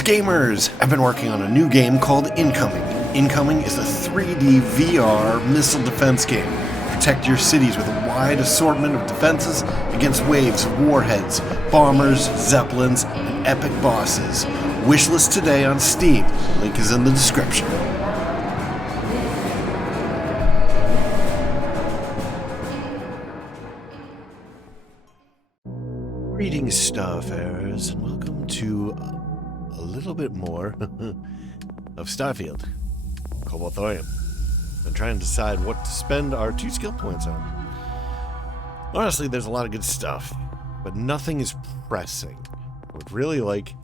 Greetings, gamers! I've been working on a new game called Incoming. Incoming is a 3D VR missile defense game. Protect your cities with a wide assortment of defenses against waves of warheads, bombers, zeppelins, and epic bosses. Wishlist today on Steam. Link is in the description. Greetings, Starfarers, and welcome to a little bit more of Starfield, Cobalt, Thorium. I'm trying to decide what to spend our 2 skill points on. Honestly, there's a lot of good stuff, but nothing is pressing. I would really like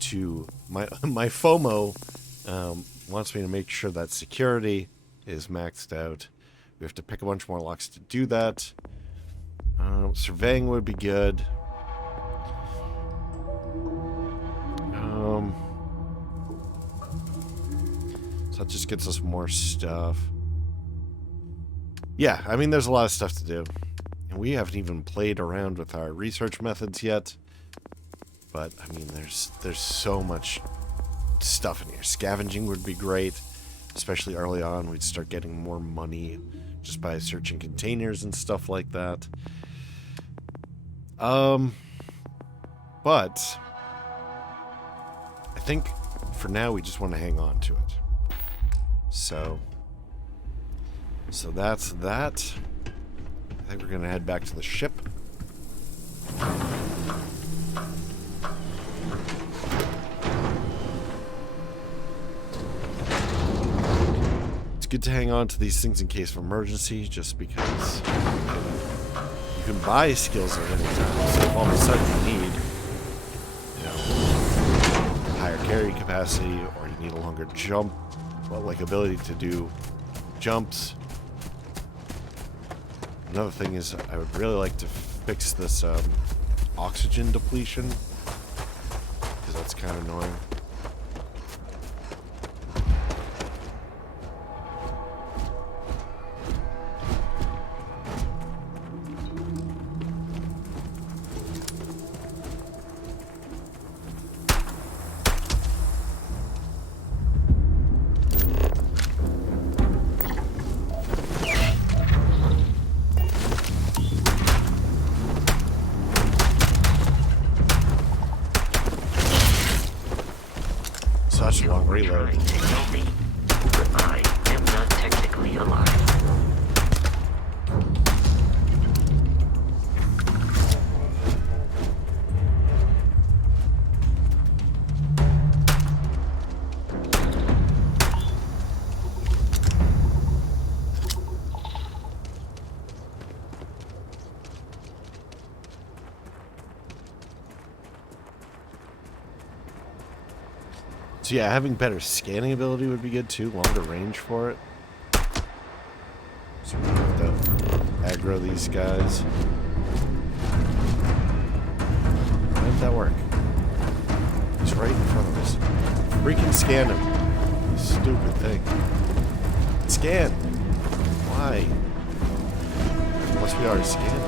to... My FOMO wants me to make sure that security is maxed out. We have to pick a bunch more locks to do that. Surveying would be good. So that just gets us more stuff. Yeah, I mean, there's a lot of stuff to do. And we haven't even played around with our research methods yet. But, I mean, there's so much stuff in here. Scavenging would be great. Especially early on, we'd start getting more money just by searching containers and stuff like that. But I think for now we just want to hang on to it. So that's that. I think we're going to head back to the ship. It's good to hang on to these things in case of emergency, just because you can buy skills at any time. So if all of a sudden you need, higher carry capacity, or you need a longer jump, well, like ability to do jumps. Another thing is, I would really like to fix this oxygen depletion, because that's kind of annoying. Such a long reload. I am not technically alive. So yeah, having better scanning ability would be good too. Longer range for it. So we have to aggro these guys. How did that work? He's right in front of us. Freaking scan him. Stupid thing. Scan! Why? Unless we already scanned him.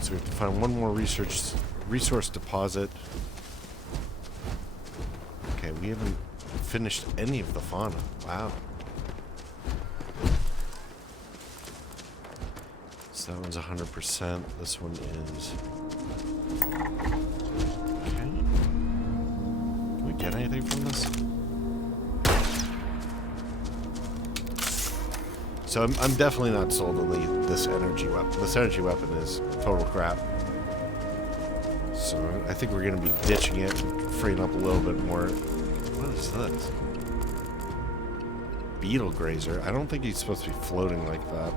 So we have to find one more resource deposit. Okay, we haven't finished any of the fauna. Wow. So that one's 100%. This one is... Okay. Can we get anything from this? So I'm definitely not sold on this energy weapon. This energy weapon is total crap. So I think we're going to be ditching it, freeing up a little bit more. What is this? Beetle grazer. I don't think he's supposed to be floating like that.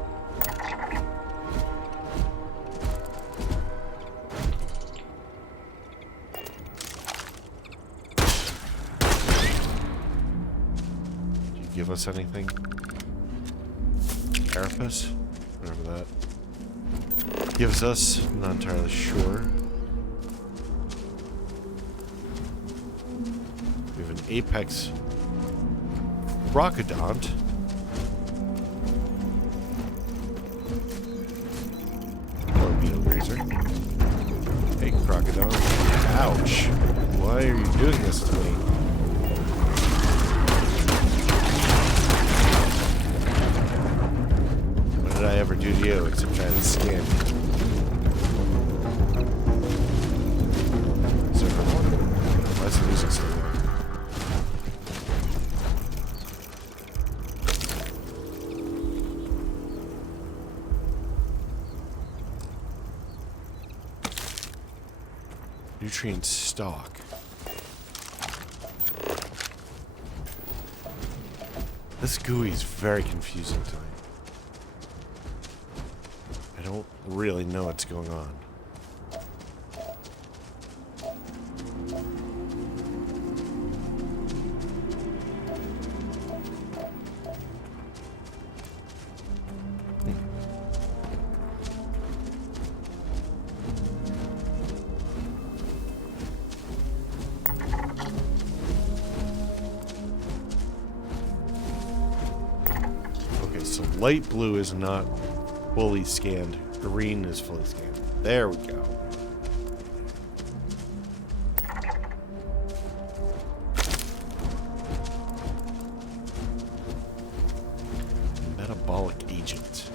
give us anything? Carapace? Whatever that gives us. I'm not entirely sure. We have an Apex Crocodont. Torpedo Grazer. Hey, Crocodont. Ouch. Why are you doing this to me? What did I ever do to you except try to scan you? Is there another one? Why is the music so loud? Nutrient stock. This GUI is very confusing to me. I don't really know what's going on. So light blue is not fully scanned. Green is fully scanned. There we go. Metabolic agent.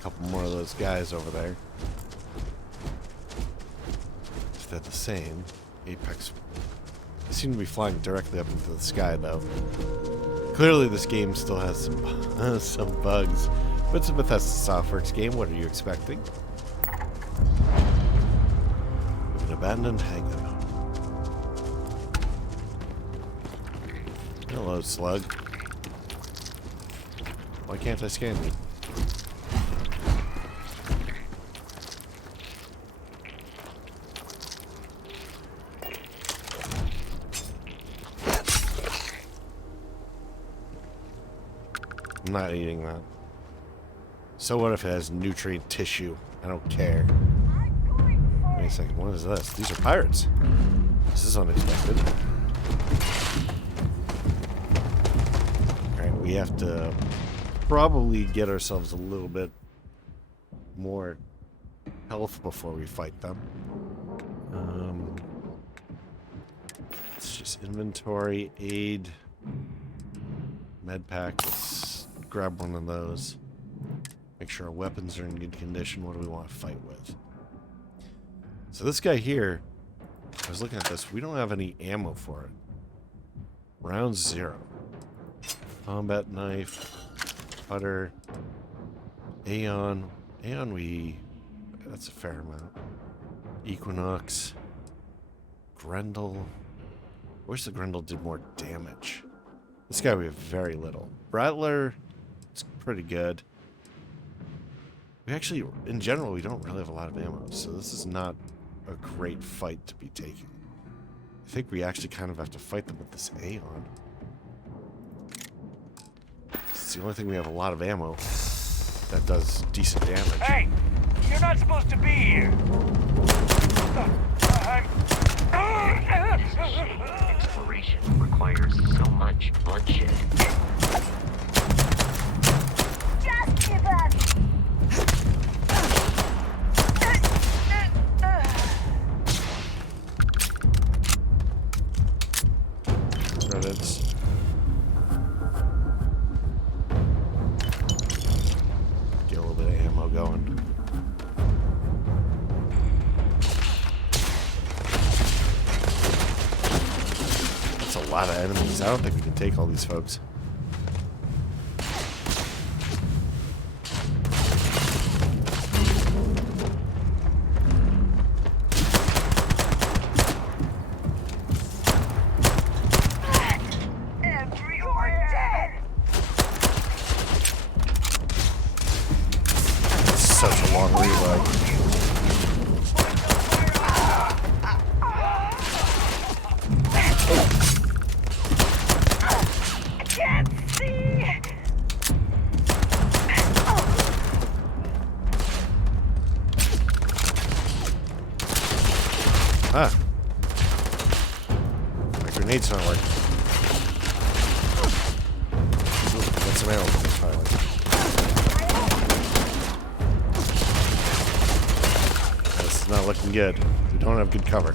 Couple more of those guys over there. If they're the same, Apex. They seem to be flying directly up into the sky, though. Clearly, this game still has some bugs, but it's a Bethesda Softworks game. What are you expecting? With an abandoned hangar. Hello, slug. Why can't I scan you? I'm not eating that. So what if it has nutrient tissue? I don't care. Wait a second, what is this? These are pirates. This is unexpected. Alright, we have to probably get ourselves a little bit more health before we fight them. It's just inventory, aid, med pack. Let's grab one of those. Make sure our weapons are in good condition. What do we want to fight with? So this guy here, I was looking at this. We don't have any ammo for it. Round 0. Combat knife, cutter, Aeon. Aeon, that's a fair amount. Equinox, Grendel. I wish the Grendel did more damage. This guy we have very little. Rattler, it's pretty good. We actually, in general, we don't really have a lot of ammo, so this is not a great fight to be taking. I think we actually kind of have to fight them with this Aeon. It's the only thing we have a lot of ammo that does decent damage. Hey! You're not supposed to be here! This shady exploration requires so much bloodshed. Just give up. Credits. Get a little bit of ammo going. That's a lot of enemies. I don't think we can take all these folks. Everyone dead. Such a long reload. I can't see. Ah. My grenade's not working. Ooh, got some arrows in this finally. This is not looking good. We don't have good cover.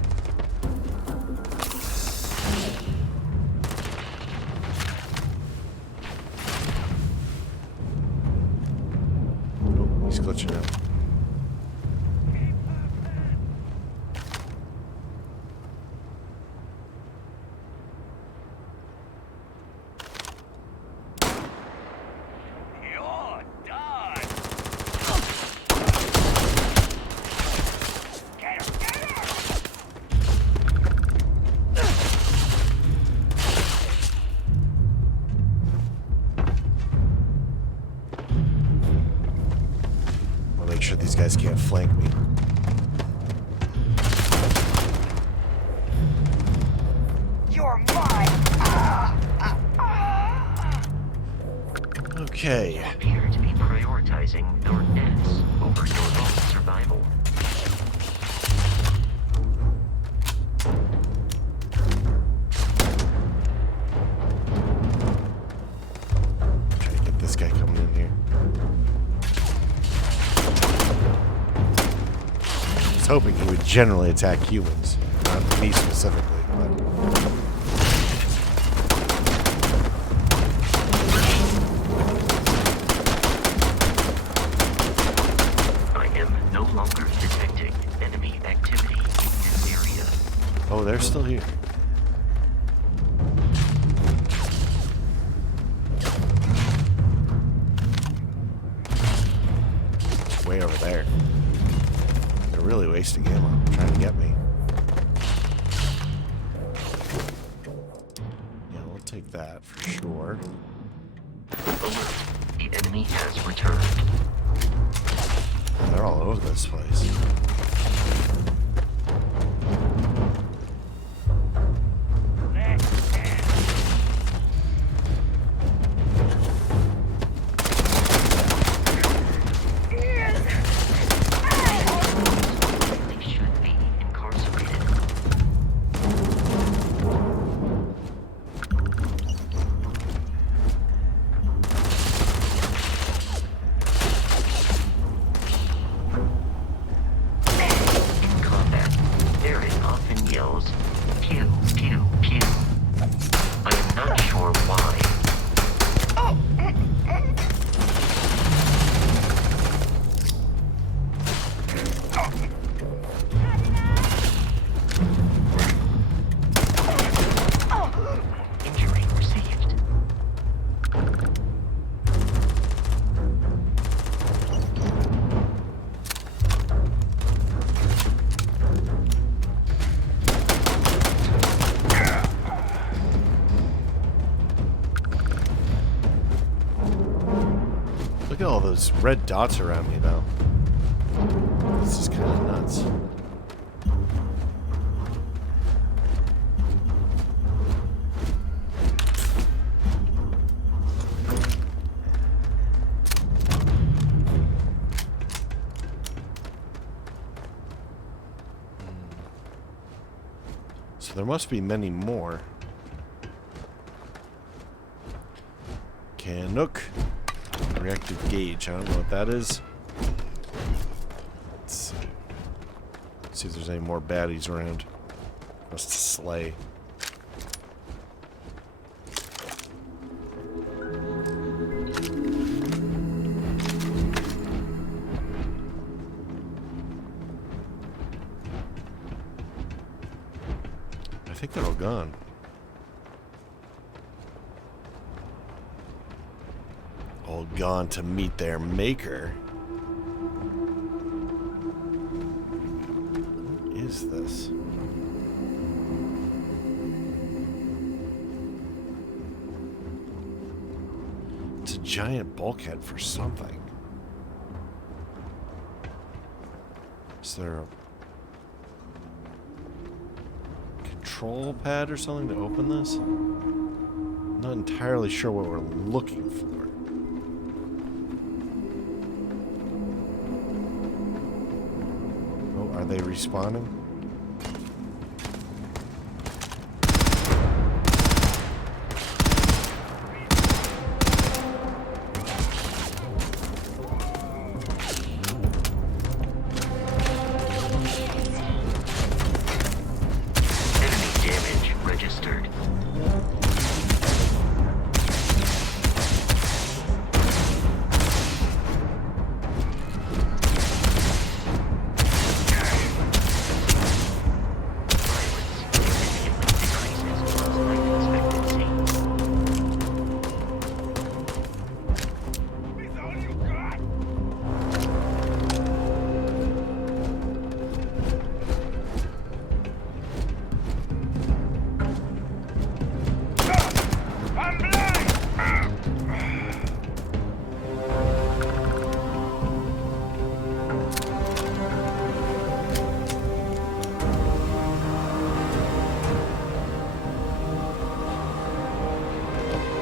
Oh, he's glitching out. You're done. Get her, get her. I'll make sure these guys can't flank me. You're mine. Okay. You appear to be prioritizing your nets over your own survival. Try to get this guy coming in here. I was hoping he would generally attack humans, not me specifically, but I am no longer detecting enemy activity in this area. oh, they're still here. It's way over there. They're really wasting ammo, trying to get me. Yeah, we'll take that for sure. Alert. The enemy has returned. They're all over this place. They should be incarcerated. In combat, Aaron often yells, pew, pew, pew. I am not sure why. Injury received. Look at all those red dots around me, though. This is kind of nuts. So there must be many more. Canuck. Reactive gauge. I don't know what that is. Let's see. See if there's any more baddies around for us to slay. I think they're all gone. All gone to meet their maker. What is this? It's a giant bulkhead for something. Is there a control pad or something to open this? I'm not entirely sure what we're looking for. Oh, are they respawning?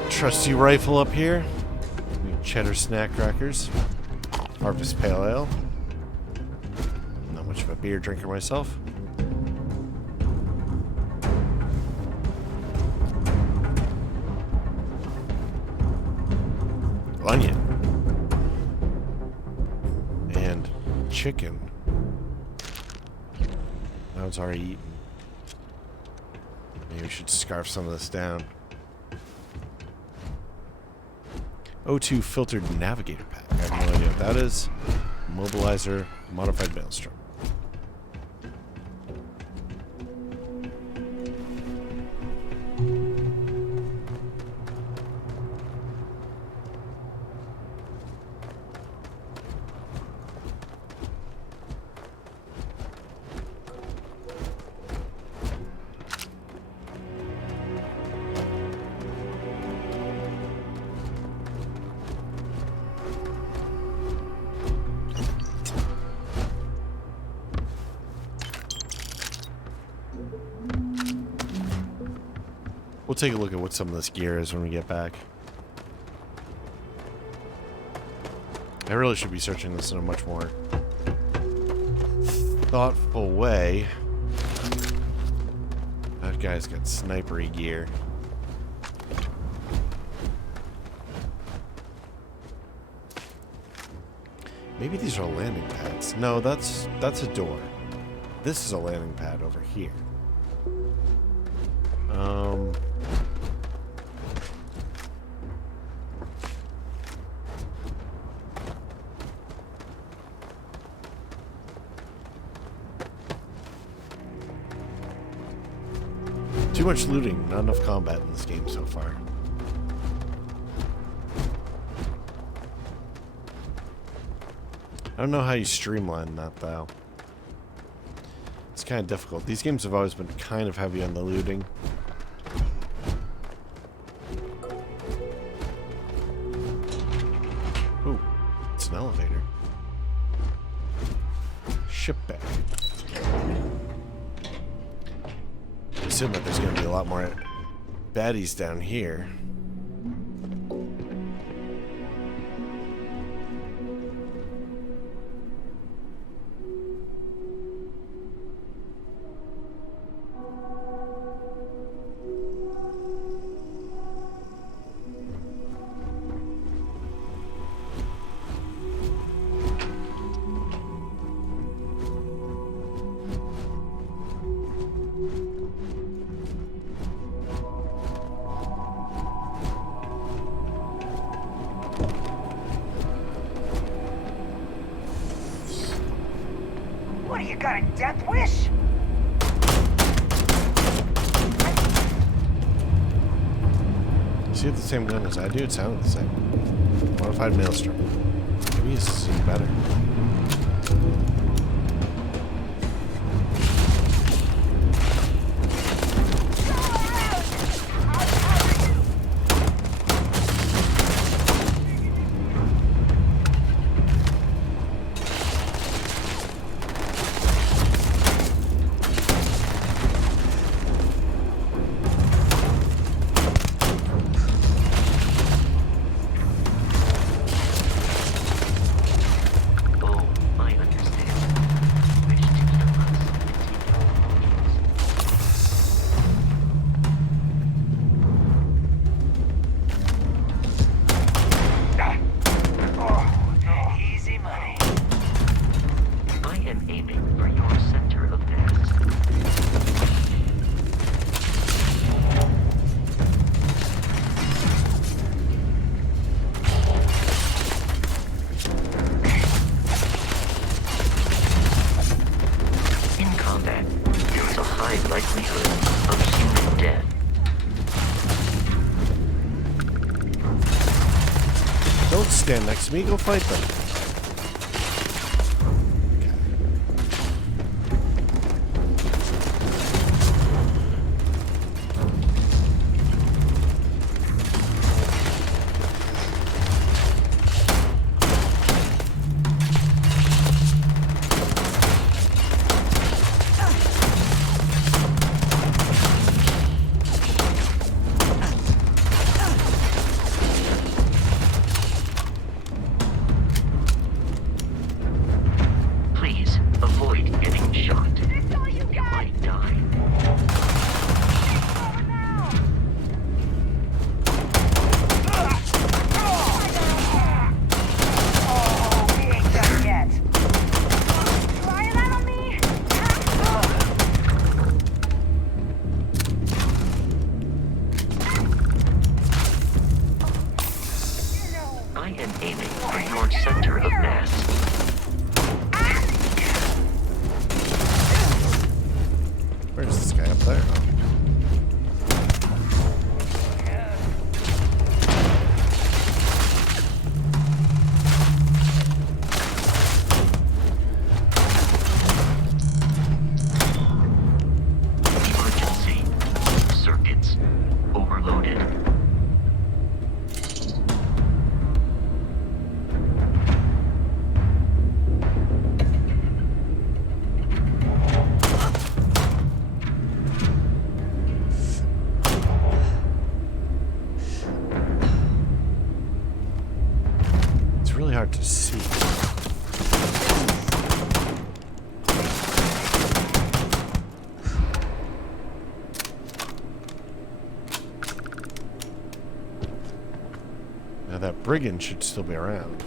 Trusty rifle up here. Cheddar snack crackers. Harvest pale ale. Not much of a beer drinker myself. Onion. And chicken. That was already eaten. Maybe we should scarf some of this down. O2 filtered navigator pack. I have no idea what that is. Mobilizer, modified maelstrom. We'll take a look at what some of this gear is when we get back. I really should be searching this in a much more thoughtful way. That guy's got snipery gear. Maybe these are landing pads. No, that's a door. This is a landing pad over here. Too much looting, not enough combat in this game so far. I don't know how you streamline that, though. It's kind of difficult. These games have always been kind of heavy on the looting. Ooh, it's an elevator. Ship back. I assume that there's going to be a lot more baddies down here. You got a death wish? See if the same gun as I do. It sounded the same. Modified maelstrom. Maybe it's even better. Stand next to me, go fight them. Hard to see. Now that brigand should still be around.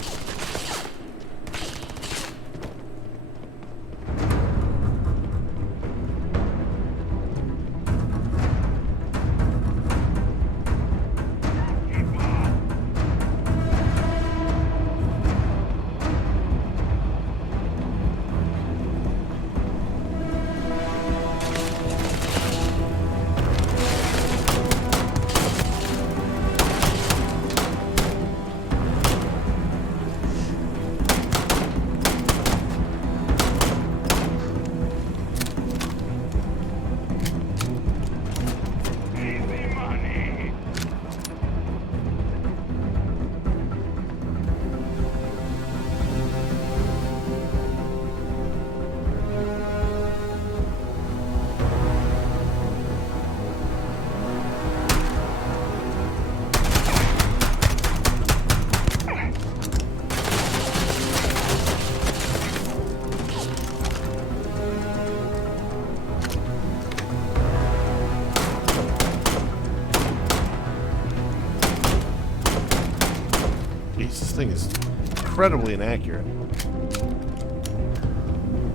This thing is incredibly inaccurate.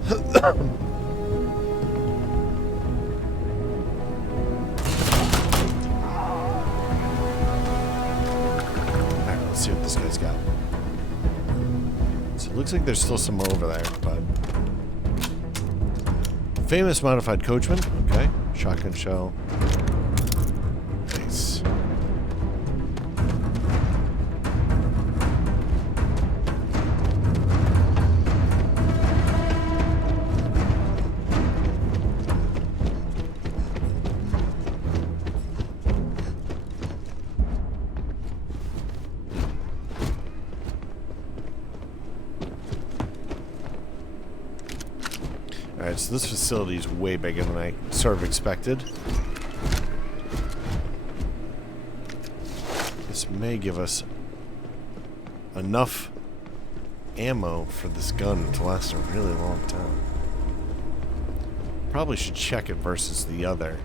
Alright, let's see what this guy's got. So it looks like there's still some over there, but Famous modified coachman. Okay. Shotgun shell. Nice. Alright, so this facility is way bigger than I sort of expected. This may give us enough ammo for this gun to last a really long time. Probably should check it versus the other.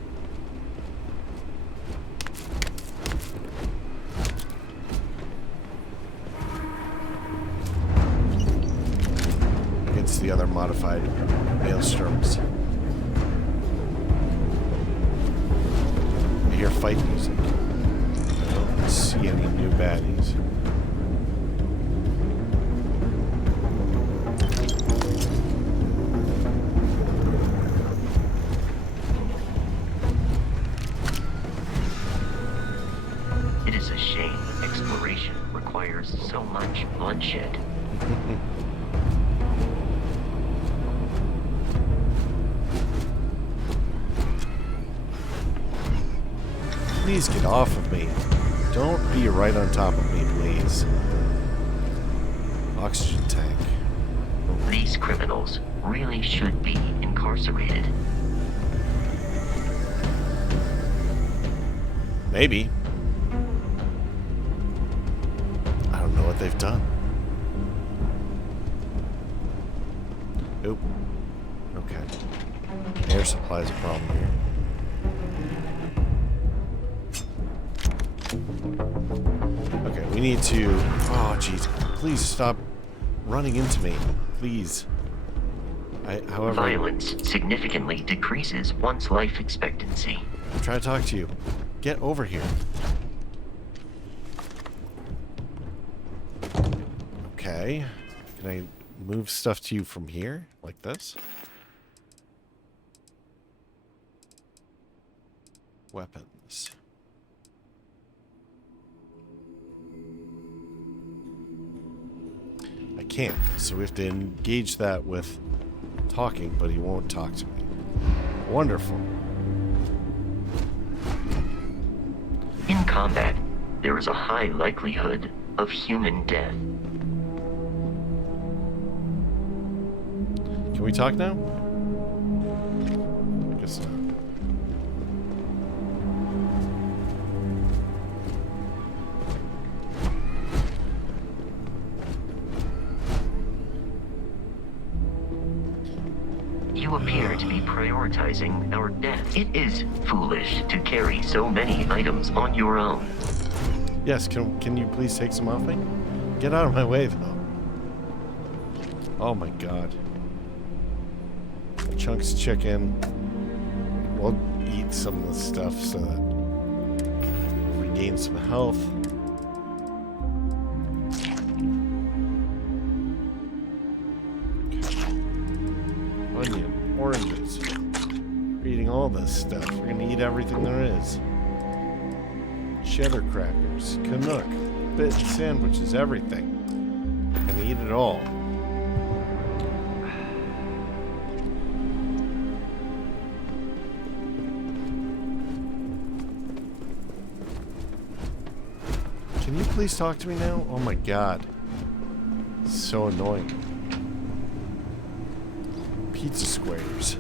Against the other modified maelstroms. I hear fight music. I don't see any new baddies. It is a shame exploration requires so much bloodshed. Please get off of me. Don't be right on top of me, please. Oxygen tank. These criminals really should be incarcerated. Maybe. I don't know what they've done. Nope. Okay. Air supply is a problem here. Okay, we need to... Oh, jeez. Please stop running into me. Please. However... Violence significantly decreases one's life expectancy. I'm trying to talk to you. Get over here. Okay. Can I move stuff to you from here? Like this? Weapons. I can't, so we have to engage that with talking, but he won't talk to me. Wonderful. In combat, there is a high likelihood of human death. Can we talk now? I guess not. You appear to be prioritizing our death. It is foolish to carry so many items on your own. Yes, can you please take some off me? Get out of my way, though. Oh my god. Chunks chicken. We'll eat some of this stuff so that we regain some health. Onion, oranges. We're eating all this stuff. We're gonna eat everything there is. Cheddar crackers, Canuck, bit sandwiches, everything. Gonna eat it all. Can you please talk to me now? Oh my god. It's so annoying. Pizza squares.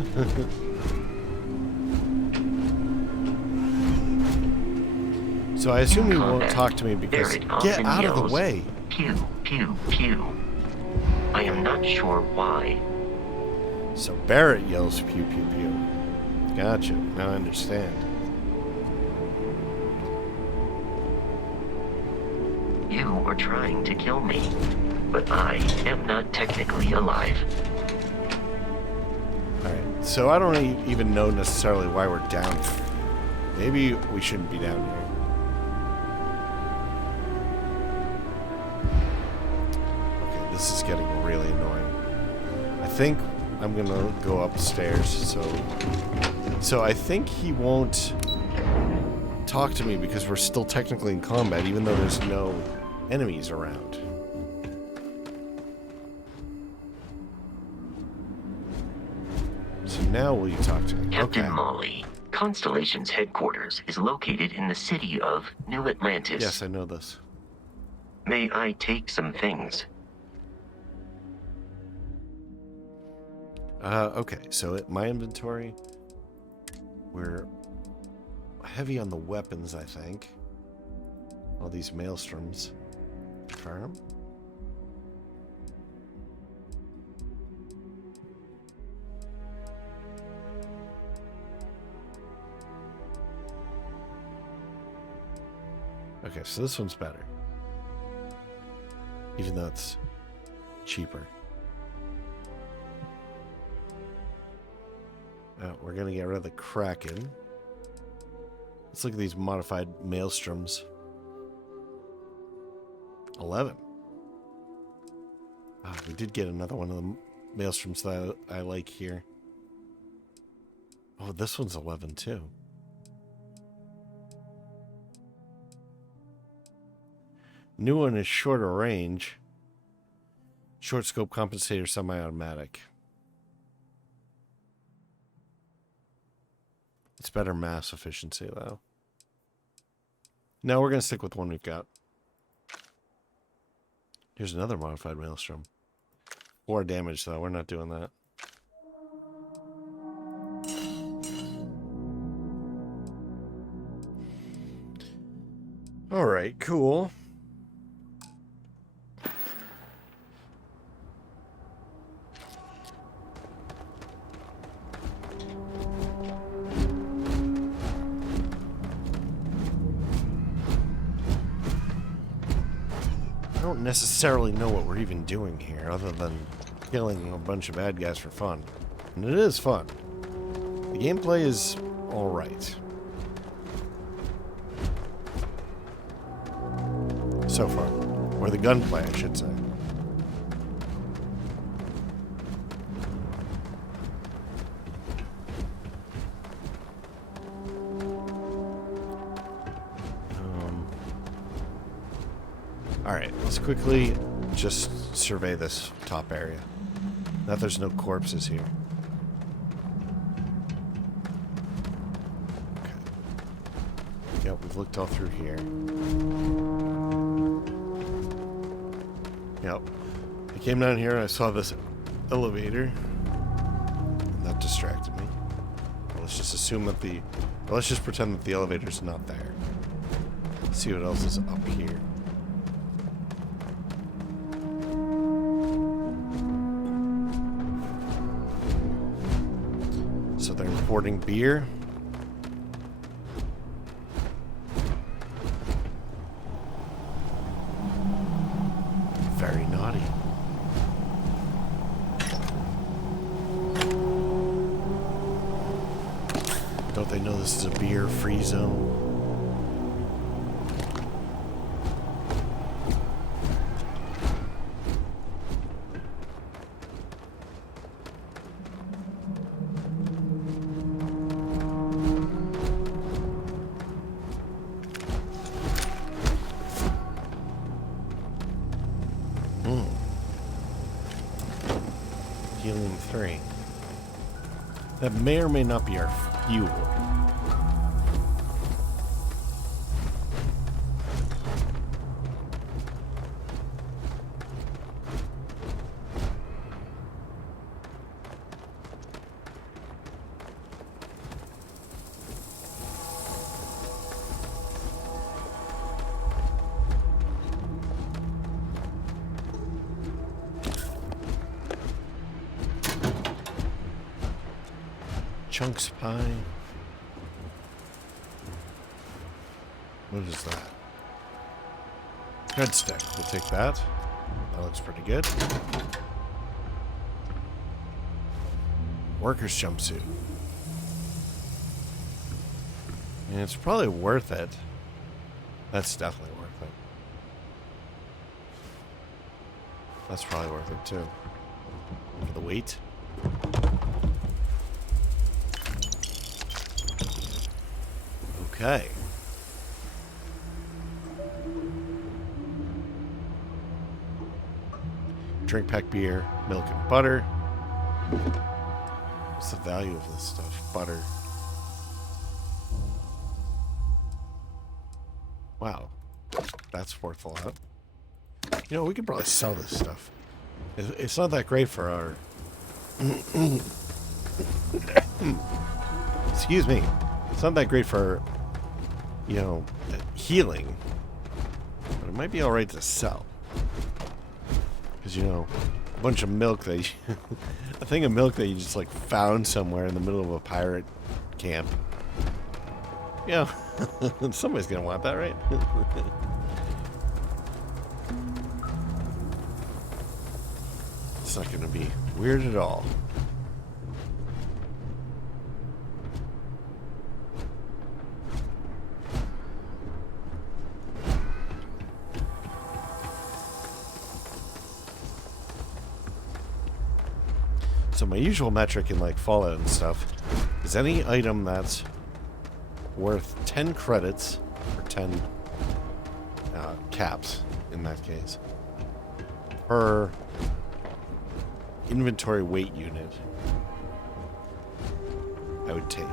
So I assume he won't talk to me because... Get out of the way! Pew, pew, pew. I am not sure why. So Barrett yells pew pew pew. Gotcha. Now I understand. You are trying to kill me, but I am not technically alive. Alright, so I don't even know necessarily why we're down here. Maybe we shouldn't be down here. Okay, this is getting really annoying. I think I'm gonna go upstairs. So I think he won't talk to me because we're still technically in combat, even though there's no enemies around. So now will you talk to me? Captain Okay. Molly, Constellation's headquarters is located in the city of New Atlantis. Yes, I know this. May I take some things? Okay, so my inventory, we're heavy on the weapons, I think. All these maelstroms. Confirm. Okay, so this one's better. Even though it's cheaper. We're gonna get rid of the Kraken. Let's look at these modified maelstroms. 11. Ah, we did get another one of the maelstroms that I like here. Oh, this one's 11 too. New one is shorter range. Short scope compensator semi-automatic. It's better mass efficiency, though. No, we're going to stick with the one we've got. Here's another modified maelstrom. 4 damage, though. We're not doing that. Alright, cool. I don't necessarily know what we're even doing here, other than killing a bunch of bad guys for fun. And it is fun. The gameplay is alright. So far. Or the gunplay, I should say. Alright, let's quickly just survey this top area. Now there's no corpses here. Okay. Yep, we've looked all through here. Yep. I came down here and I saw this elevator. And that distracted me. Let's just assume that let's just pretend that the elevator's not there. Let's see what else is up here. So they're importing beer. Very naughty. Don't they know this is a beer-free zone? Helium-3. That may or may not be our fuel. Chunks pie. What is that? Headstick. We'll take that. That looks pretty good. Worker's jumpsuit. And it's probably worth it. That's definitely worth it. That's probably worth it too. For the weight. Okay. Drink pack beer, milk and butter. What's the value of this stuff? Butter. Wow. That's worth a lot. You know, we could probably sell this stuff. It's not that great for our... Excuse me. It's not that great for, you know, healing. But it might be alright to sell. Because, you know, a bunch of milk that you... a thing of milk that you just, like, found somewhere in the middle of a pirate camp. Yeah. Somebody's gonna want that, right? It's not gonna be weird at all. So my usual metric in like Fallout and stuff is any item that's worth 10 credits, or 10 caps in that case, per inventory weight unit, I would take.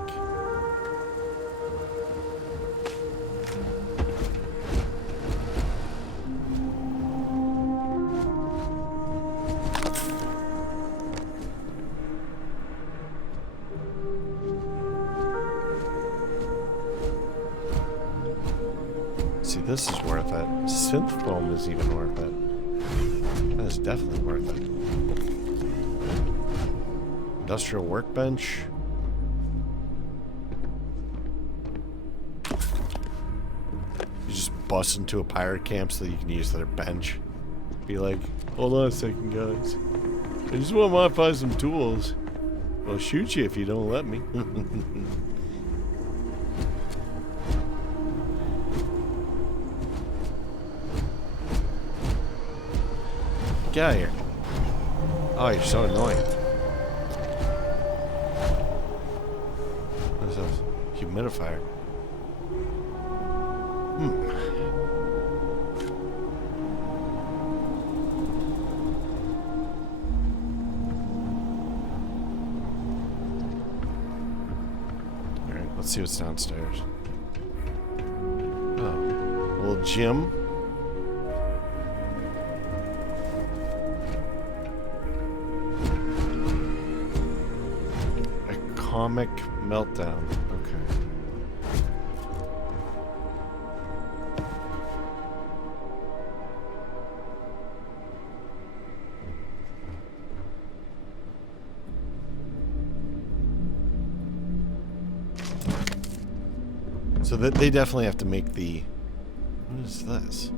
See, this is worth it. Synth foam is even worth it. That is definitely worth it. Industrial workbench. You just bust into a pirate camp so that you can use their bench. Be like, hold on a second, guys. I just want to modify some tools. I'll shoot you if you don't let me. Get out of here. Oh, you're so annoying. What is this? Humidifier. Alright, let's see what's downstairs. Oh, a little gym. Comic meltdown. Okay. So that they definitely have to make the... What is this?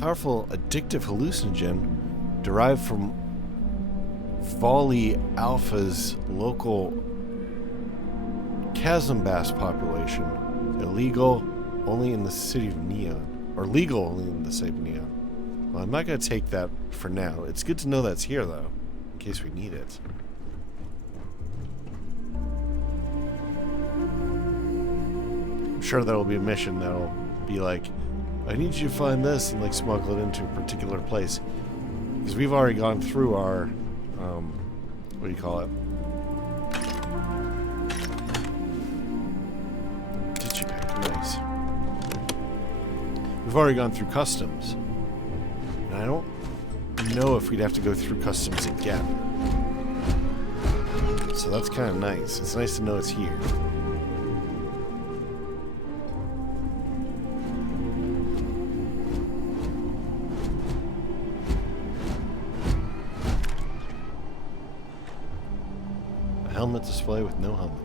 Powerful addictive hallucinogen derived from Volley Alpha's local chasm bass population. Illegal only in the city of Neon. Or legal only in the city of Neon. Well, I'm not going to take that for now. It's good to know that's here, though, in case we need it. I'm sure there will be a mission that'll be like, I need you to find this and like smuggle it into a particular place. Because we've already gone through our, what do you call it? Digipack, nice. We've already gone through customs. And I don't know if we'd have to go through customs again. So that's kind of nice. It's nice to know it's here. Helmet display with no helmet.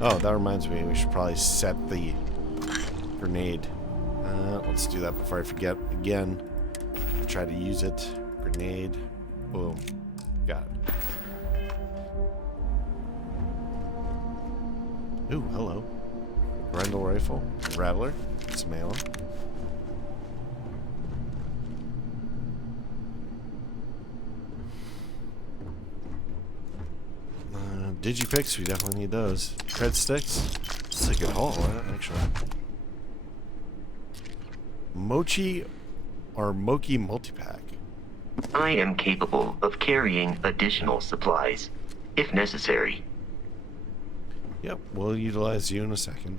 Oh, that reminds me, we should probably set the grenade. Let's do that before I forget again. Try to use it. Grenade. Boom. Got it. Ooh, hello. Grendel rifle. Rattler. Let's mail him. Digipicks, we definitely need those. Tread sticks. This is a good haul, actually. Mochi or Moki multipack. I am capable of carrying additional supplies, if necessary. Yep, we'll utilize you in a second.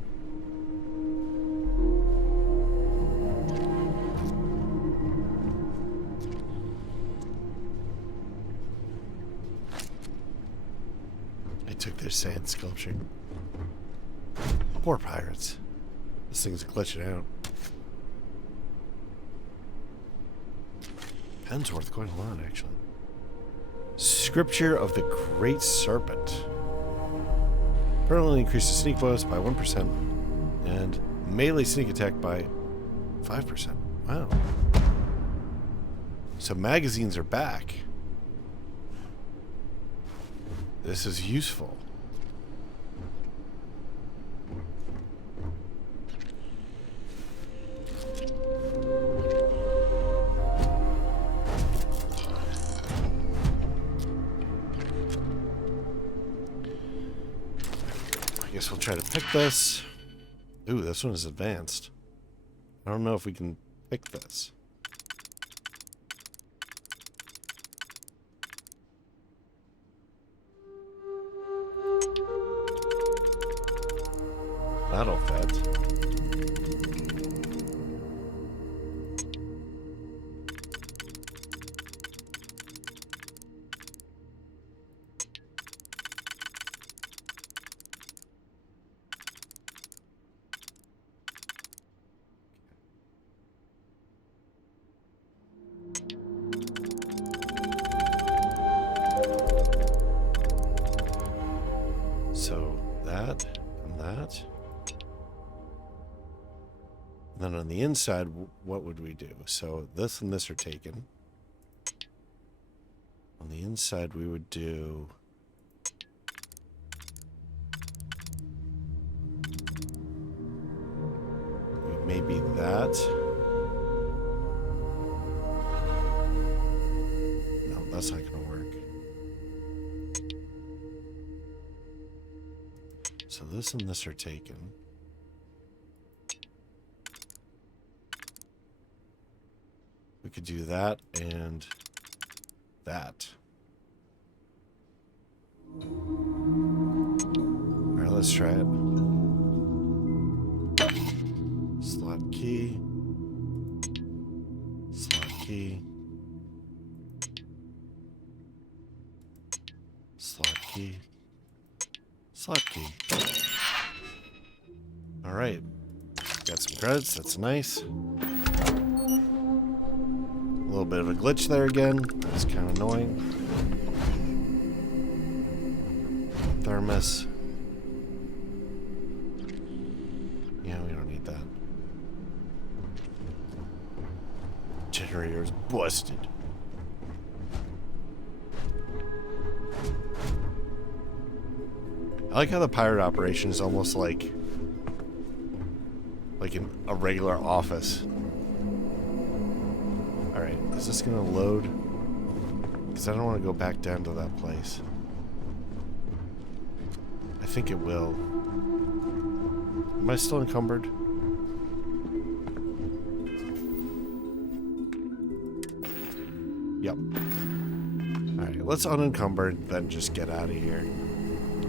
I took their sand sculpture. Poor pirates. This thing's glitching out. Pen's worth quite a lot, actually. Scripture of the Great Serpent. Permanently increases sneak bonus by 1% and melee sneak attack by 5%. Wow. So magazines are back. This is useful. I guess we'll try to pick this. Ooh, this one is advanced. I don't know if we can pick this. That'll fit. So that and that. Then on the inside, what would we do? So this and this are taken. On the inside, we would do... maybe that. No, that's not going to work. So this and this are taken. We could do that and that. Alright, let's try it. Slot key. Slot key. Slot key. Slot key. Alright. Got some credits, that's nice. A little bit of a glitch there again. That's kind of annoying. Thermos. Yeah, we don't need that. Generator's busted. I like how the pirate operation is almost like a regular office. Alright, is this gonna load? Because I don't want to go back down to that place. I think it will. Am I still encumbered? Yep. Alright, let's unencumber and then just get out of here.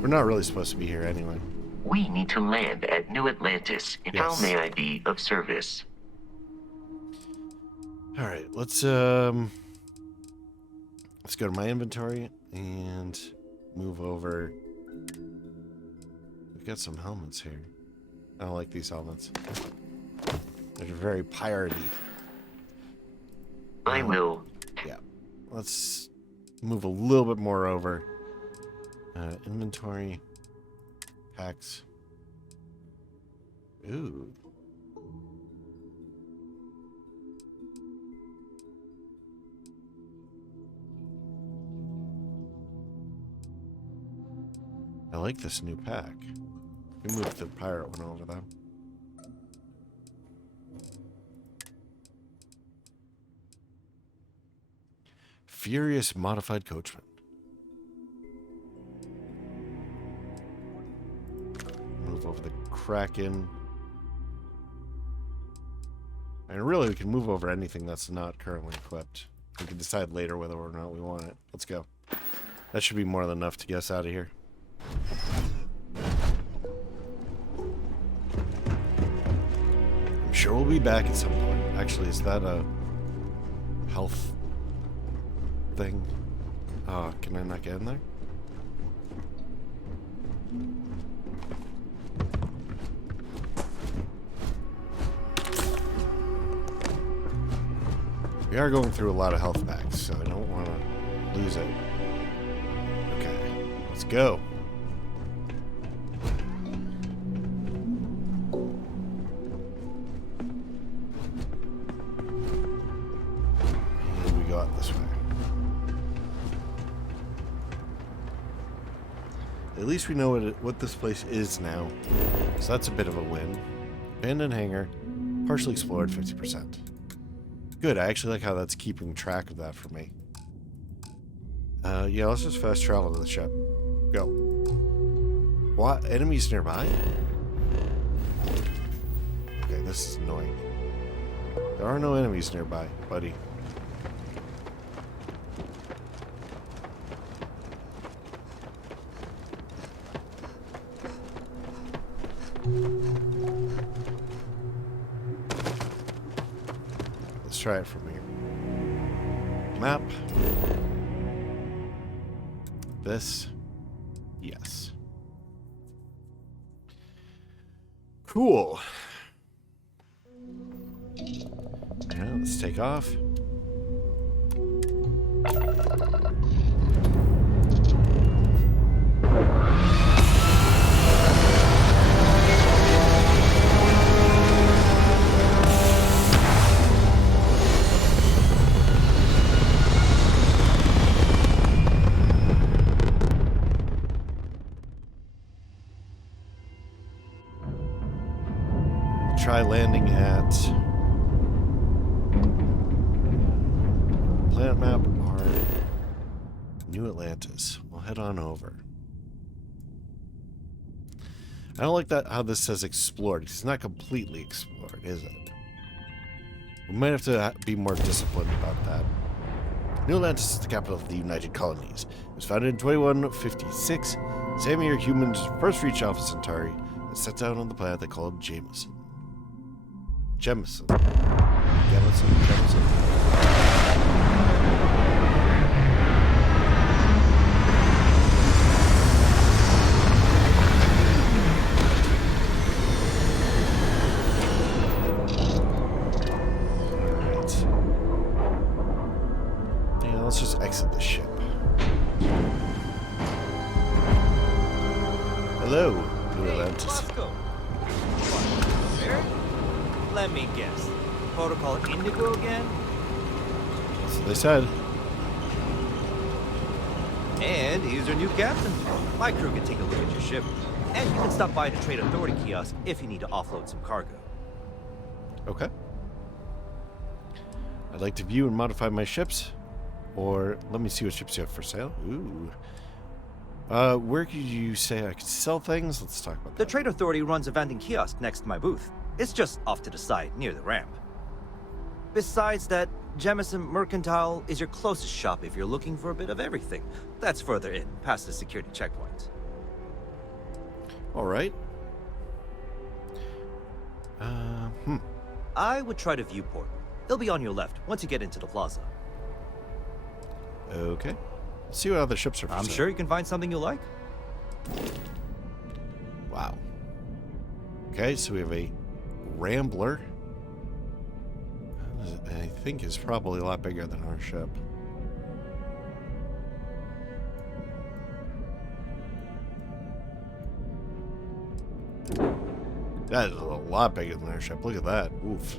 We're not really supposed to be here anyway. We need to land at New Atlantis. And Yes. how may I be of service? Alright, let's go to my inventory and move over. We've got some helmets here. I don't like these helmets. They're very piratey. I will. Yeah. Let's move a little bit more over. Inventory. Packs. Ooh. I like this new pack. We moved the pirate one over though. Furious modified coachman. Move over the Kraken. And really, we can move over anything that's not currently equipped. We can decide later whether or not we want it. Let's go. That should be more than enough to get us out of here. I'm sure we'll be back at some point. Actually, is that a health thing? Oh, can I not get in there? We are going through a lot of health packs, so I don't want to lose it. Okay, let's go. And we go out this way. At least we know what this place is now, so that's a bit of a win. Abandoned hangar, partially explored, 50%. Good, I actually like how that's keeping track of that for me. Yeah, let's just fast travel to the ship. Go. What? Enemies nearby? Okay, this is annoying. There are no enemies nearby, buddy. Let's try it from here. Map. This. Yes. Cool. Yeah, let's take off. Try landing at planet map or New Atlantis. We'll head on over. I don't like that how this says explored. It's not completely explored, is it? We might have to be more disciplined about that. New Atlantis is the capital of the United Colonies. It was founded in 2156. Same year humans first reached Alpha Centauri and set out on the planet they called Jameson. Jemison. Jemison. Alright. Yeah, let's just exit the ship. Hello, New Atlantis. Moscow. What, Mary? Let me guess. Protocol Indigo again? That's what they said. And here's your new captain. My crew can take a look at your ship. And you can stop by the Trade Authority kiosk if you need to offload some cargo. Okay. I'd like to view and modify my ships. Or let me see what ships you have for sale. Ooh. Where could you say I could sell things? Let's talk about The that. Trade Authority runs a vending kiosk next to my booth. It's just off to the side, near the ramp. Besides that, Jemison Mercantile is your closest shop if you're looking for a bit of everything. That's further in, past the security checkpoint. All right. I would try the viewport. It'll be on your left, once you get into the plaza. Okay. Let's see what other ships are for I'm sale. sure you can find something you like. Wow. Okay, so we have a Rambler. I think is probably a lot bigger than our ship. That is a lot bigger than our ship. Look at that. Oof.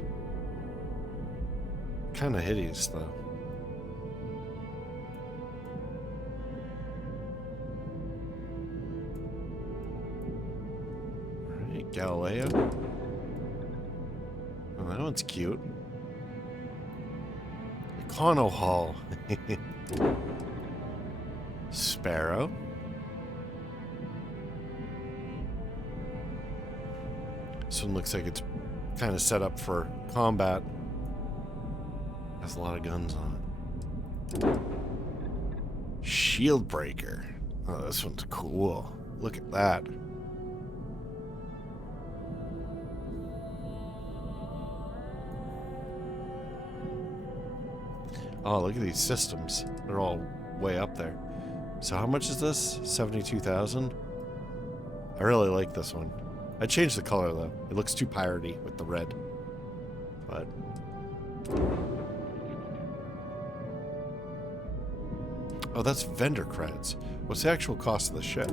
Kind of hideous, though. Galileo. Oh, that one's cute. Econo Hall. Sparrow. This one looks like it's kind of set up for combat. Has a lot of guns on it. Shield breaker. Oh, this one's cool. Look at that. Oh, look at these systems. They're all way up there. So how much is this? 72,000? I really like this one. I changed the color though. It looks too piratey with the red. But oh, that's vendor credits. What's the actual cost of the ship?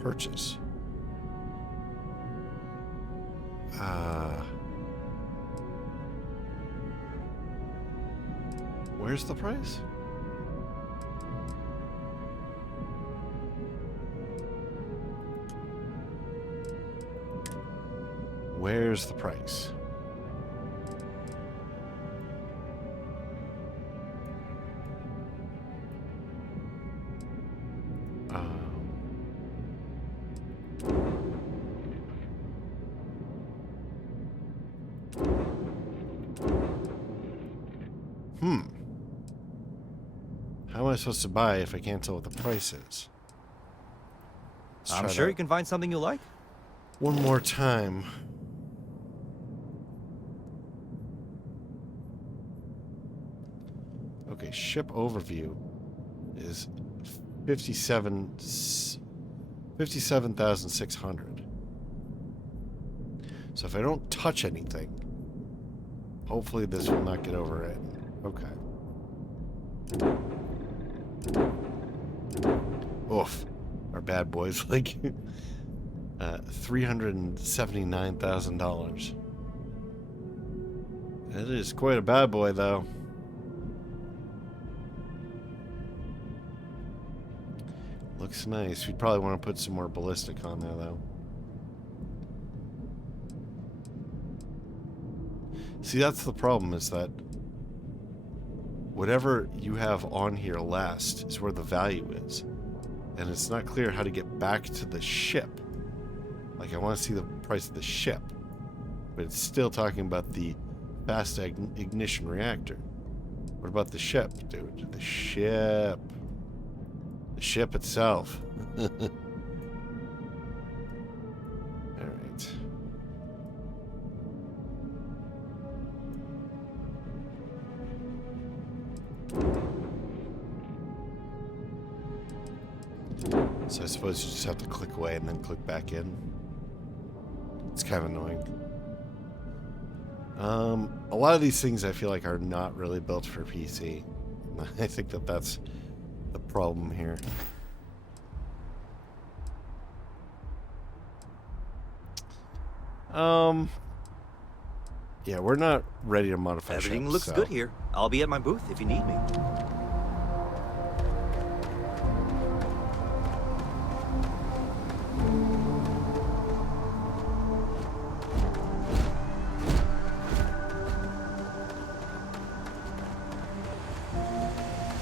Purchase. Where's the price? Where's the price? How am I supposed to buy if I can't tell what the price is? I'm sure you can find something you like. One more time. Okay, ship overview is 57,600. So if I don't touch anything, hopefully this will not get overwritten. Okay. Oof. Our bad boy's like $379,000. That is quite a bad boy, though. Looks nice. We'd probably want to put some more ballistic on there, though. See, that's the problem, is that whatever you have on here last is where the value is. And it's not clear how to get back to the ship. Like, I want to see the price of the ship. But it's still talking about the fast ignition reactor. What about the ship, dude? The ship. The ship itself. Alright. So I suppose you just have to click away and then click back in. It's kind of annoying. A lot of these things I feel like are not really built for PC. I think that that's the problem here. Yeah, we're not ready to modify Everything ships, looks so. good here. I'll be at my booth if you need me.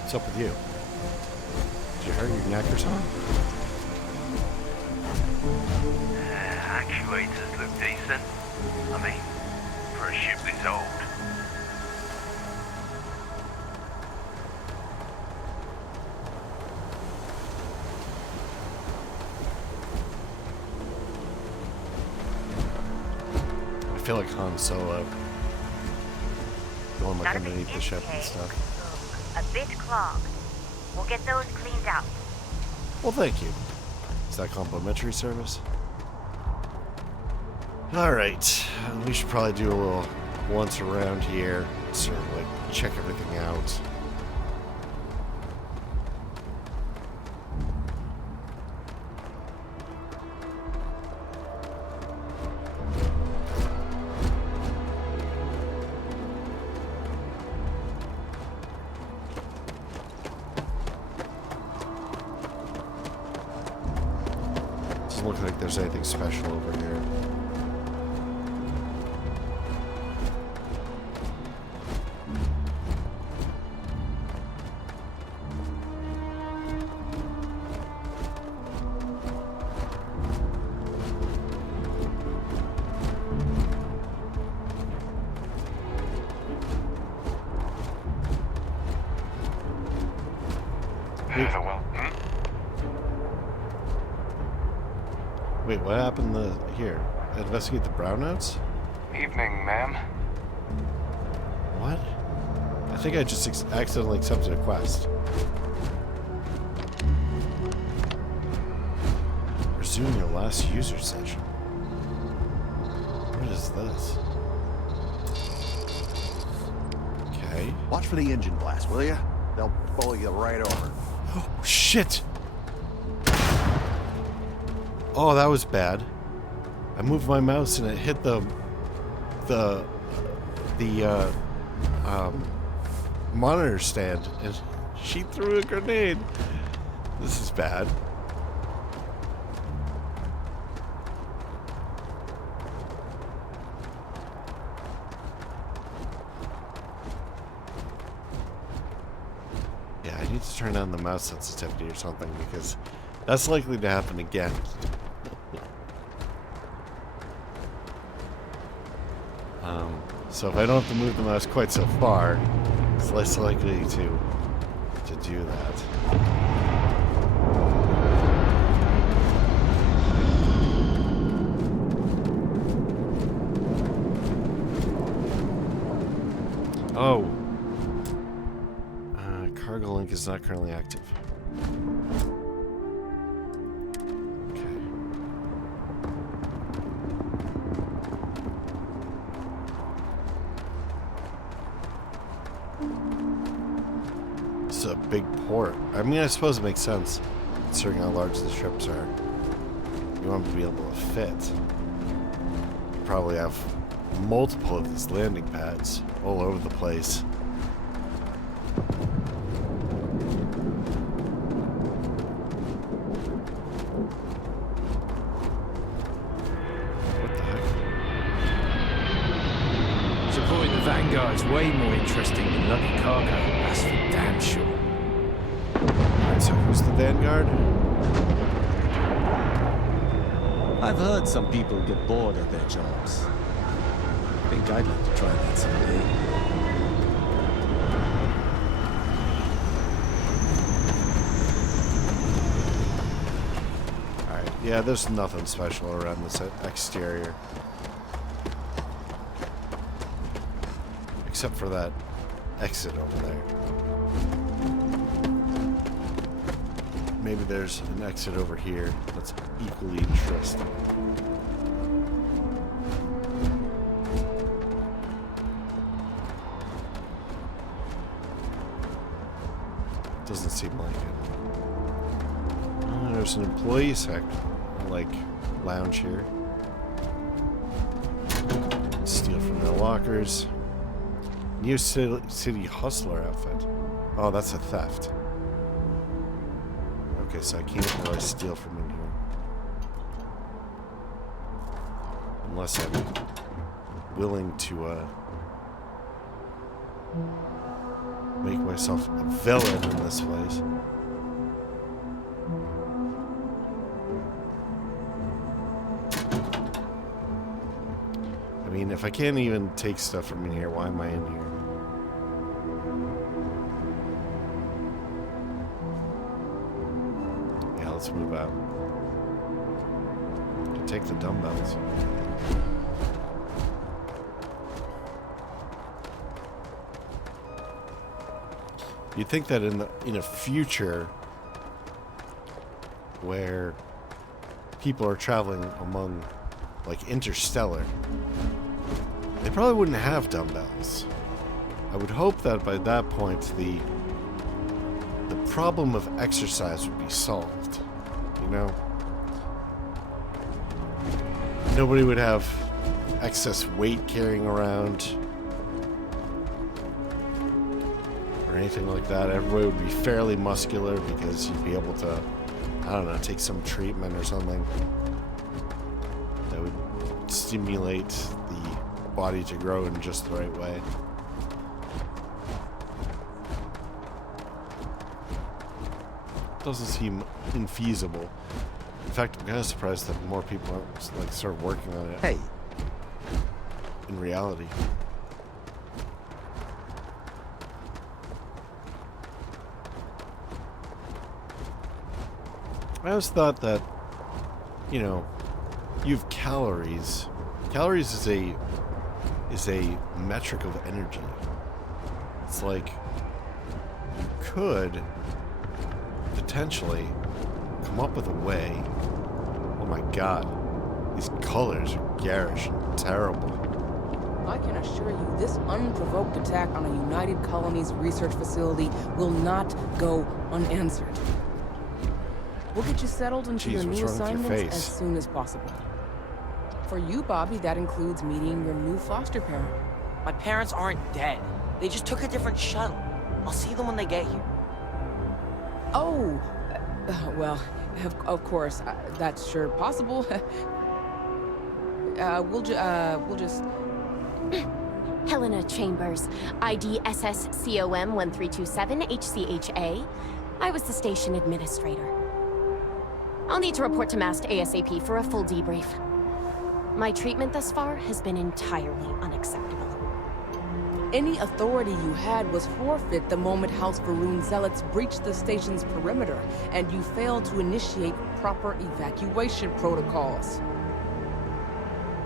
What's up with you? Did you hurt your neck or something? Actuators look decent. I mean, for a ship this old. I feel like Han Solo. Going like None of underneath the the ship and intakes stuff. look a bit clogged. We'll get those cleaned out. Well, thank you. Is that complimentary service? Alright. We should probably do a little once around here. Sort of like check everything out. Doesn't look like there's anything special over here. Wait, what happened here? Investigate the brownouts? Evening, ma'am. What? I think I just accidentally accepted a quest. Resume your last user session. What is this? Okay. Watch for the engine blast, will you? They'll pull you right over. Oh, shit! Oh, that was bad. I moved my mouse and it hit the monitor stand, and she threw a grenade. This is bad. Yeah, I need to turn down the mouse sensitivity or something, because that's likely to happen again. So if I don't have to move the mouse quite so far, it's less likely to do that. Oh. Cargo link is not currently active. A big port. I mean, I suppose it makes sense, considering how large the ships are. You want them to be able to fit. You probably have multiple of these landing pads all over the place. What the heck? Supporting the Vanguard's way more interesting than lucky cargo, that's for damn sure. Alright, so who's the Vanguard? I've heard some people get bored at their jobs. I think I'd like to try that someday. Alright, yeah, there's nothing special around this exterior. Except for that exit over there. Maybe there's an exit over here that's equally interesting. Doesn't seem like it. Oh, there's an employee lounge here. Steal from their lockers. New city hustler outfit. Oh, that's a theft. Okay, so I can't really steal from in here. Unless I'm willing to make myself a villain in this place. I mean, if I can't even take stuff from in here, why am I in here? Let's move out. To take the dumbbells. You'd think that in a future where people are traveling among, like, interstellar, they probably wouldn't have dumbbells. I would hope that by that point the problem of exercise would be solved. You know? Nobody would have excess weight carrying around or anything like that. Everybody would be fairly muscular because you'd be able to, I don't know, take some treatment or something. stimulate the body to grow in just the right way. Doesn't seem infeasible. In fact, I'm kind of surprised that more people aren't like start working on it. Hey, In reality. I always thought that, you know, you have calories. Calories is a metric of energy. It's like you could potentially come up with a way. Oh my god, these colors are garish and terrible. I can assure you this unprovoked attack on a United Colonies research facility will not go unanswered. We'll get you settled into Jeez, your what's new wrong with your assignments face? as soon as possible. For you, Bobby, that includes meeting your new foster parent. My parents aren't dead. They just took a different shuttle. I'll see them when they get here. Oh, well, of course, that's sure possible. We'll just... Helena Chambers, ID SSCOM 1327 HCHA. I was the station administrator. I'll need to report to MAST ASAP for a full debrief. My treatment thus far has been entirely unacceptable. Any authority you had was forfeit the moment House Varun zealots breached the station's perimeter, and you failed to initiate proper evacuation protocols.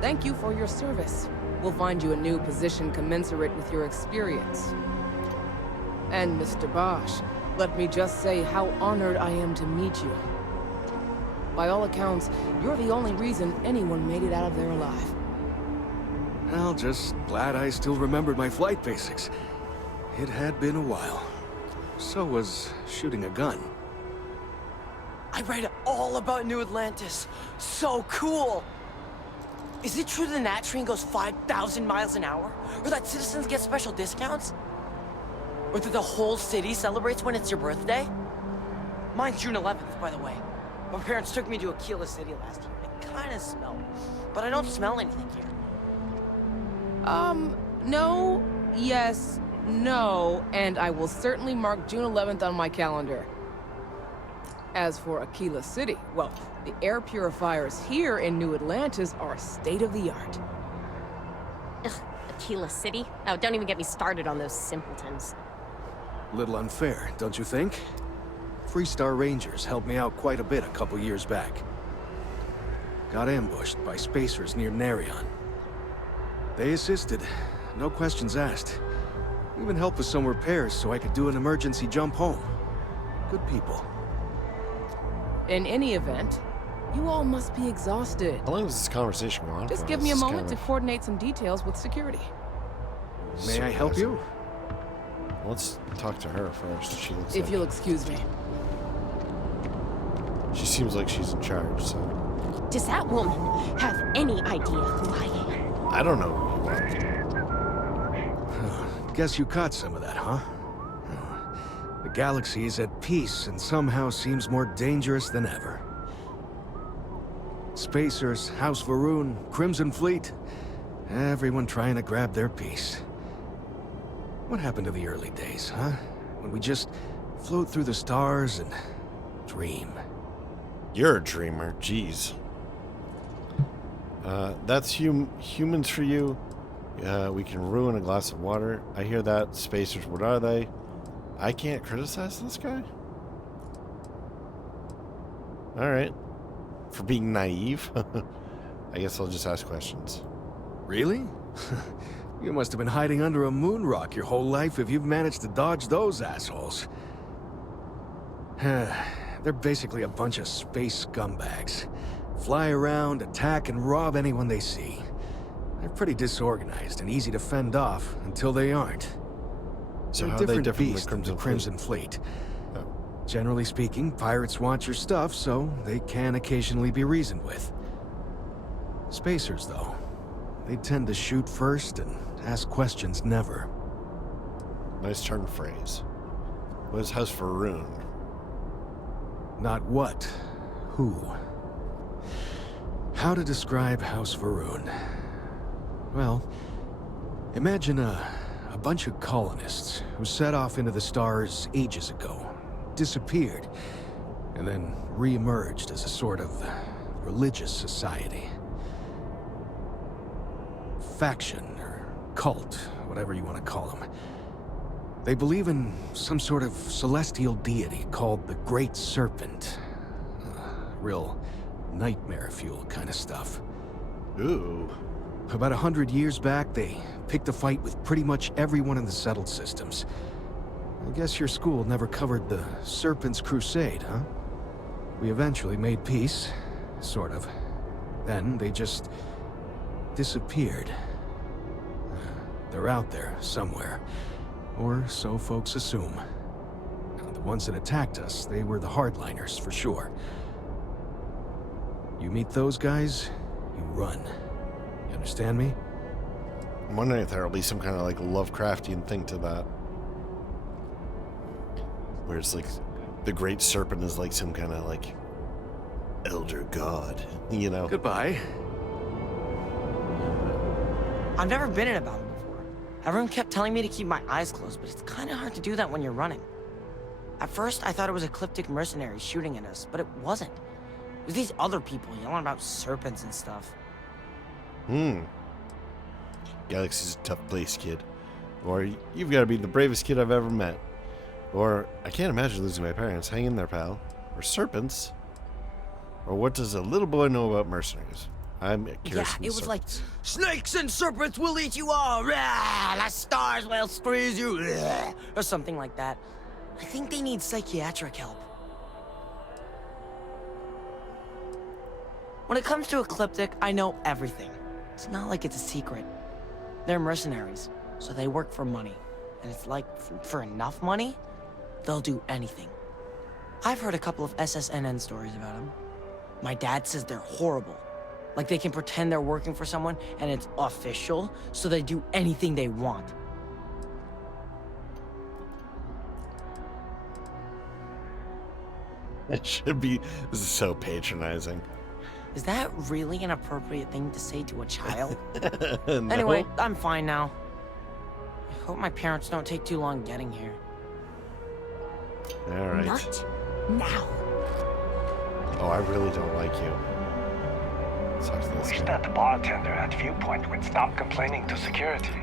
Thank you for your service. We'll find you a new position commensurate with your experience. And Mr. Bosch, let me just say how honored I am to meet you. By all accounts, you're the only reason anyone made it out of there alive. Well, just glad I still remembered my flight basics. It had been a while. So was shooting a gun. I read all about New Atlantis. So cool! Is it true the Nat train goes 5,000 miles an hour? Or that citizens get special discounts? Or that the whole city celebrates when it's your birthday? Mine's June 11th, by the way. My parents took me to Aquila City last year. It kinda smelled. But I don't smell anything here. No, yes, no, and I will certainly mark June 11th on my calendar. As for Aquila City, well, the air purifiers here in New Atlantis are state-of-the-art. Ugh, Aquila City? Oh, don't even get me started on those simpletons. Little unfair, don't you think? Freestar Rangers helped me out quite a bit a couple years back. Got ambushed by spacers near Narion. They assisted, no questions asked. Even helped with some repairs so I could do an emergency jump home. Good people. In any event, you all must be exhausted. How long does this conversation go on? Just for? give me a This is moment kind to coordinate some details with security. May I help you? Let's talk to her first. She looks If like you'll excuse me. she seems like she's in charge. So Does that woman have any idea who I am? I don't know who you are. Guess you caught some of that, huh? The galaxy is at peace and somehow seems more dangerous than ever. Spacers, House Varun, Crimson Fleet, everyone trying to grab their piece. What happened to the early days, huh? When we just float through the stars and dream. You're a dreamer, jeez. That's humans for you. We can ruin a glass of water. I hear that. Spacers, what are they? I can't criticize this guy? Alright. For being naive? I guess I'll just ask questions. Really? You must have been hiding under a moon rock your whole life if you've managed to dodge those assholes. They're basically a bunch of space scumbags. Fly around, attack, and rob anyone they see. They're pretty disorganized and easy to fend off until they aren't. So They're how a are they different different beast from than the Crimson Fleet. Oh. Generally speaking, pirates want your stuff, so they can occasionally be reasoned with. Spacers, though, they tend to shoot first and ask questions never. Nice turn of phrase. What is House Varun? Not what, who. How to describe House Varun? Well, imagine a bunch of colonists who set off into the stars ages ago, disappeared, and then re-emerged as a sort of religious society. Faction, or cult, whatever you want to call them. They believe in some sort of celestial deity called the Great Serpent. Real nightmare fuel kind of stuff. Ooh. About 100 years back, they picked a fight with pretty much everyone in the settled systems. I guess your school never covered the Serpent's Crusade, huh? We eventually made peace, sort of. Then they just disappeared. They're out there somewhere, or so folks assume. Now, the ones that attacked us, they were the hardliners, for sure. You meet those guys, you run. You understand me? I'm wondering if there'll be some kind of like Lovecraftian thing to that. Where it's like the Great Serpent is like some kind of like elder god, you know? Goodbye. I've never been in a battle before. Everyone kept telling me to keep my eyes closed, but it's kind of hard to do that when you're running. At first, I thought it was ecliptic mercenaries shooting at us, but it wasn't. It was these other people yelling about serpents and stuff. Galaxy's a tough place, kid. Or you've got to be the bravest kid I've ever met. Or I can't imagine losing my parents. Hang in there, pal. Or serpents. Or what does a little boy know about mercenaries? I'm curious. Yeah, it was like, snakes and serpents will eat you all. Rah, the stars will squeeze you. Rah, or something like that. I think they need psychiatric help. When it comes to Ecliptic, I know everything. It's not like it's a secret. They're mercenaries, so they work for money. And it's like, for enough money, they'll do anything. I've heard a couple of SSNN stories about them. My dad says they're horrible. Like they can pretend they're working for someone and it's official, so they do anything they want. It should be. This is so patronizing. Is that really an appropriate thing to say to a child? No. Anyway, I'm fine now. I hope my parents don't take too long getting here. All right. Not now. Oh, I really don't like you. Talk to this Wish guy. that bartender at Viewpoint would stop complaining to security.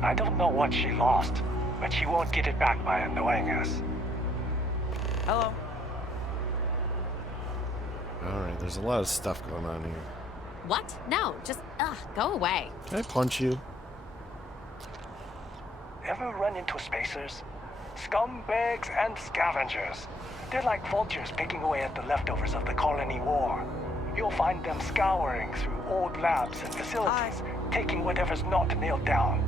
I don't know what she lost, but she won't get it back by annoying us. Hello. Alright, there's a lot of stuff going on here. What? No, just, go away. Can I punch you? Ever run into spacers? Scumbags and scavengers. They're like vultures picking away at the leftovers of the colony war. You'll find them scouring through old labs and facilities, taking whatever's not nailed down.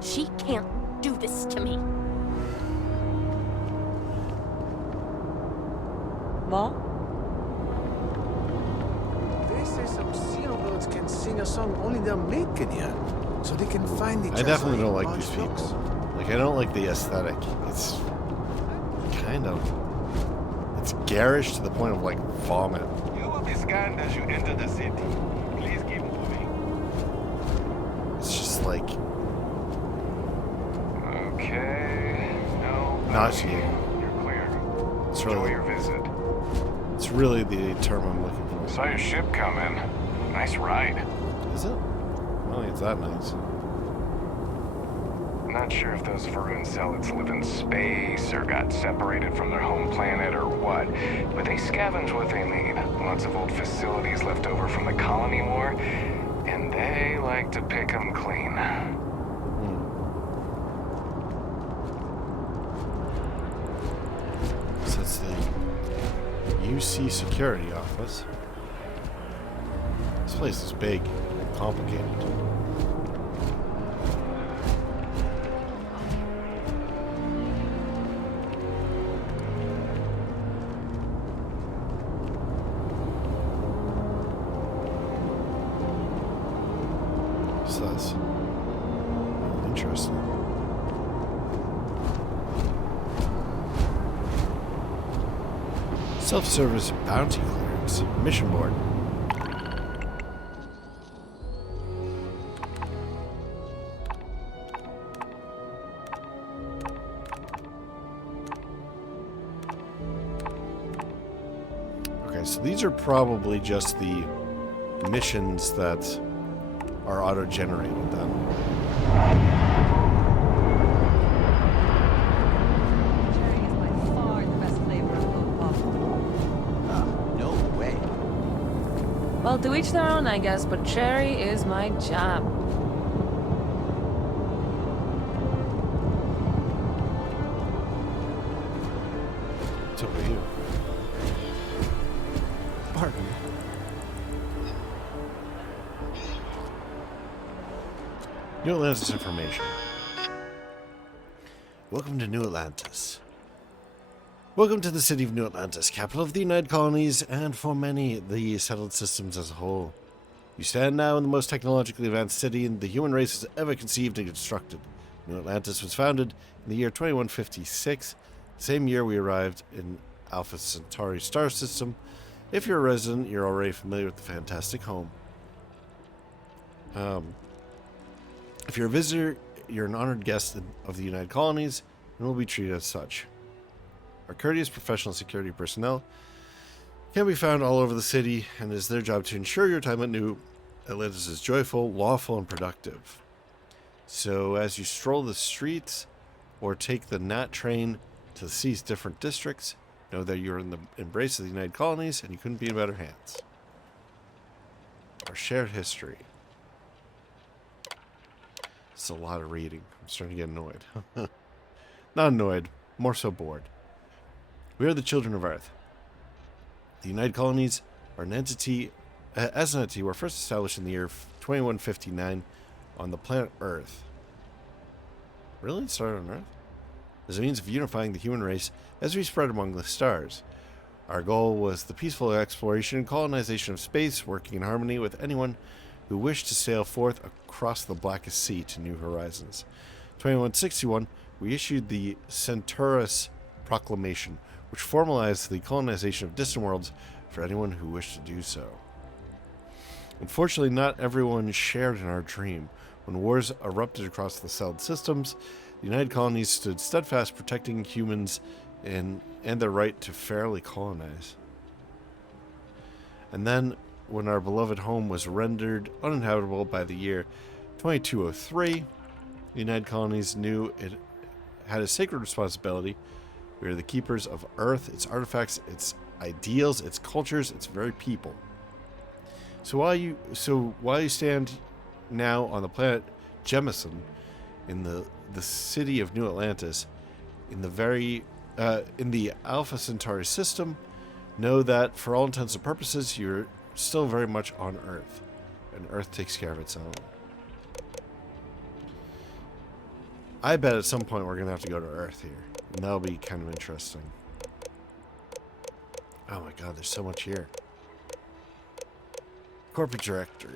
She can't do this to me. Mom? They say some xenobirds can sing a song only they're making here, so they can find each other. I definitely don't like in these large flocks. people. Like, I don't like the aesthetic. It's kind of... It's garish to the point of, like, vomit. You will be scanned as you enter the city. Please keep moving. It's just like... Okay. No. Nauseating. You're clear. It's Enjoy really, your visit. it's really the term I'm looking for. Saw your ship come in. Nice ride. Is it? I don't think it's that nice. Not sure if those Varun zealots live in space or got separated from their home planet or what, but they scavenge what they need. Lots of old facilities left over from the colony war, and they like to pick them clean. So it's the UC security office. This place is big and complicated. What's this? Interesting. Self-service bounty clearance. Softworks. Mission board. Okay, so these are probably just the missions that are auto-generated then. Well, to each their own, I guess, but cherry is my jam. What's up with you? Pardon. New Atlantis information. Welcome to New Atlantis. Welcome to the city of New Atlantis, capital of the United Colonies, and for many, the settled systems as a whole. You stand now in the most technologically advanced city the human race has ever conceived and constructed. New Atlantis was founded in the year 2156, the same year we arrived in Alpha Centauri star system. If you're a resident, you're already familiar with the fantastic home. If you're a visitor, you're an honored guest of the United Colonies and will be treated as such. Our courteous professional security personnel can be found all over the city, and it is their job to ensure your time at New Atlantis is joyful, lawful, and productive. So as you stroll the streets or take the NAT train to the city's different districts, know that you're in the embrace of the United Colonies and you couldn't be in better hands. Our shared history. It's a lot of reading. I'm starting to get annoyed. Not annoyed, more so bored. We are the children of Earth. The United Colonies are an entity, as an entity, were first established in the year 2159 on the planet Earth. Really? It started on Earth? As a means of unifying the human race as we spread among the stars. Our goal was the peaceful exploration and colonization of space, working in harmony with anyone who wished to sail forth across the blackest sea to new horizons. 2161, we issued the Centaurus Proclamation, which formalized the colonization of distant worlds for anyone who wished to do so. Unfortunately, not everyone shared in our dream. When wars erupted across the settled systems, the United Colonies stood steadfast protecting humans and their right to fairly colonize. And then, when our beloved home was rendered uninhabitable by the year 2203, the United Colonies knew it had a sacred responsibility. We are the keepers of Earth, its artifacts, its ideals, its cultures, its very people. So while you stand now on the planet Jemison, in the city of New Atlantis, in the Alpha Centauri system, know that for all intents and purposes, you're still very much on Earth, and Earth takes care of its own. I bet at some point we're gonna have to go to Earth here. And that'll be kind of interesting. Oh my god, there's so much here. Corporate directory.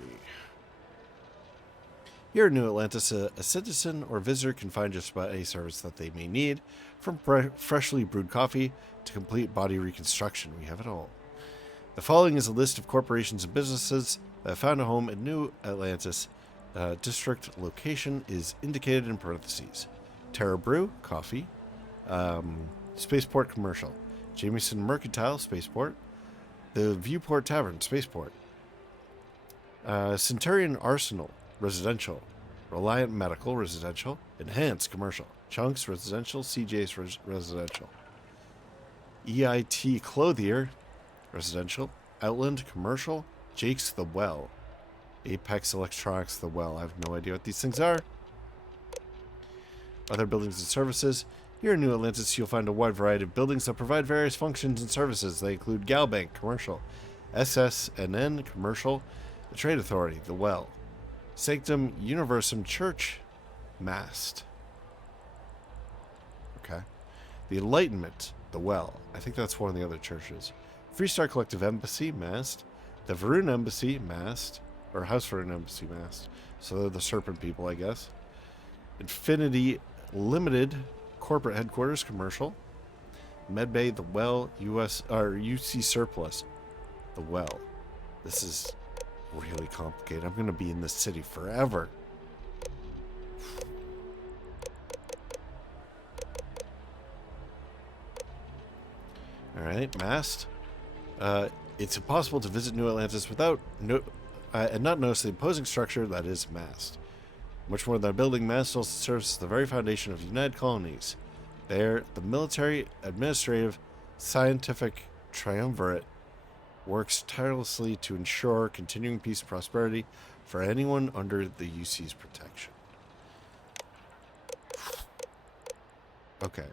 Here in New Atlantis, a citizen or visitor can find just about any service that they may need, from freshly brewed coffee to complete body reconstruction. We have it all. The following is a list of corporations and businesses that have found a home in New Atlantis. District location is indicated in parentheses. Terra Brew, coffee. Spaceport Commercial. Jameson Mercantile, Spaceport. The Viewport Tavern, Spaceport. Centurion Arsenal, Residential. Reliant Medical, Residential. Enhanced Commercial. Chunks, Residential. CJ's Residential. EIT Clothier, Residential. Outland, Commercial. Jake's The Well. Apex Electronics, The Well. I have no idea what these things are. Other buildings and services. Here in New Atlantis, you'll find a wide variety of buildings that provide various functions and services. They include Galbank, Commercial. SSNN, Commercial. The Trade Authority, The Well. Sanctum Universum Church, Mast. Okay. The Enlightenment, The Well. I think that's one of the other churches. Freestar Collective Embassy, Mast. The Varun Embassy, Mast. Or House Varun Embassy, Mast. So they're the Serpent people, I guess. Infinity Limited, Corporate Headquarters, Commercial. Medbay, The Well, UC Surplus. the well. This is really complicated. I'm going to be in this city forever. Alright, mast. It's impossible to visit New Atlantis without and not notice the imposing structure that is mast. Much more than a building, mast also serves as the very foundation of the United Colonies. There, the military, administrative, scientific triumvirate works tirelessly to ensure continuing peace and prosperity for anyone under the UC's protection. Okay.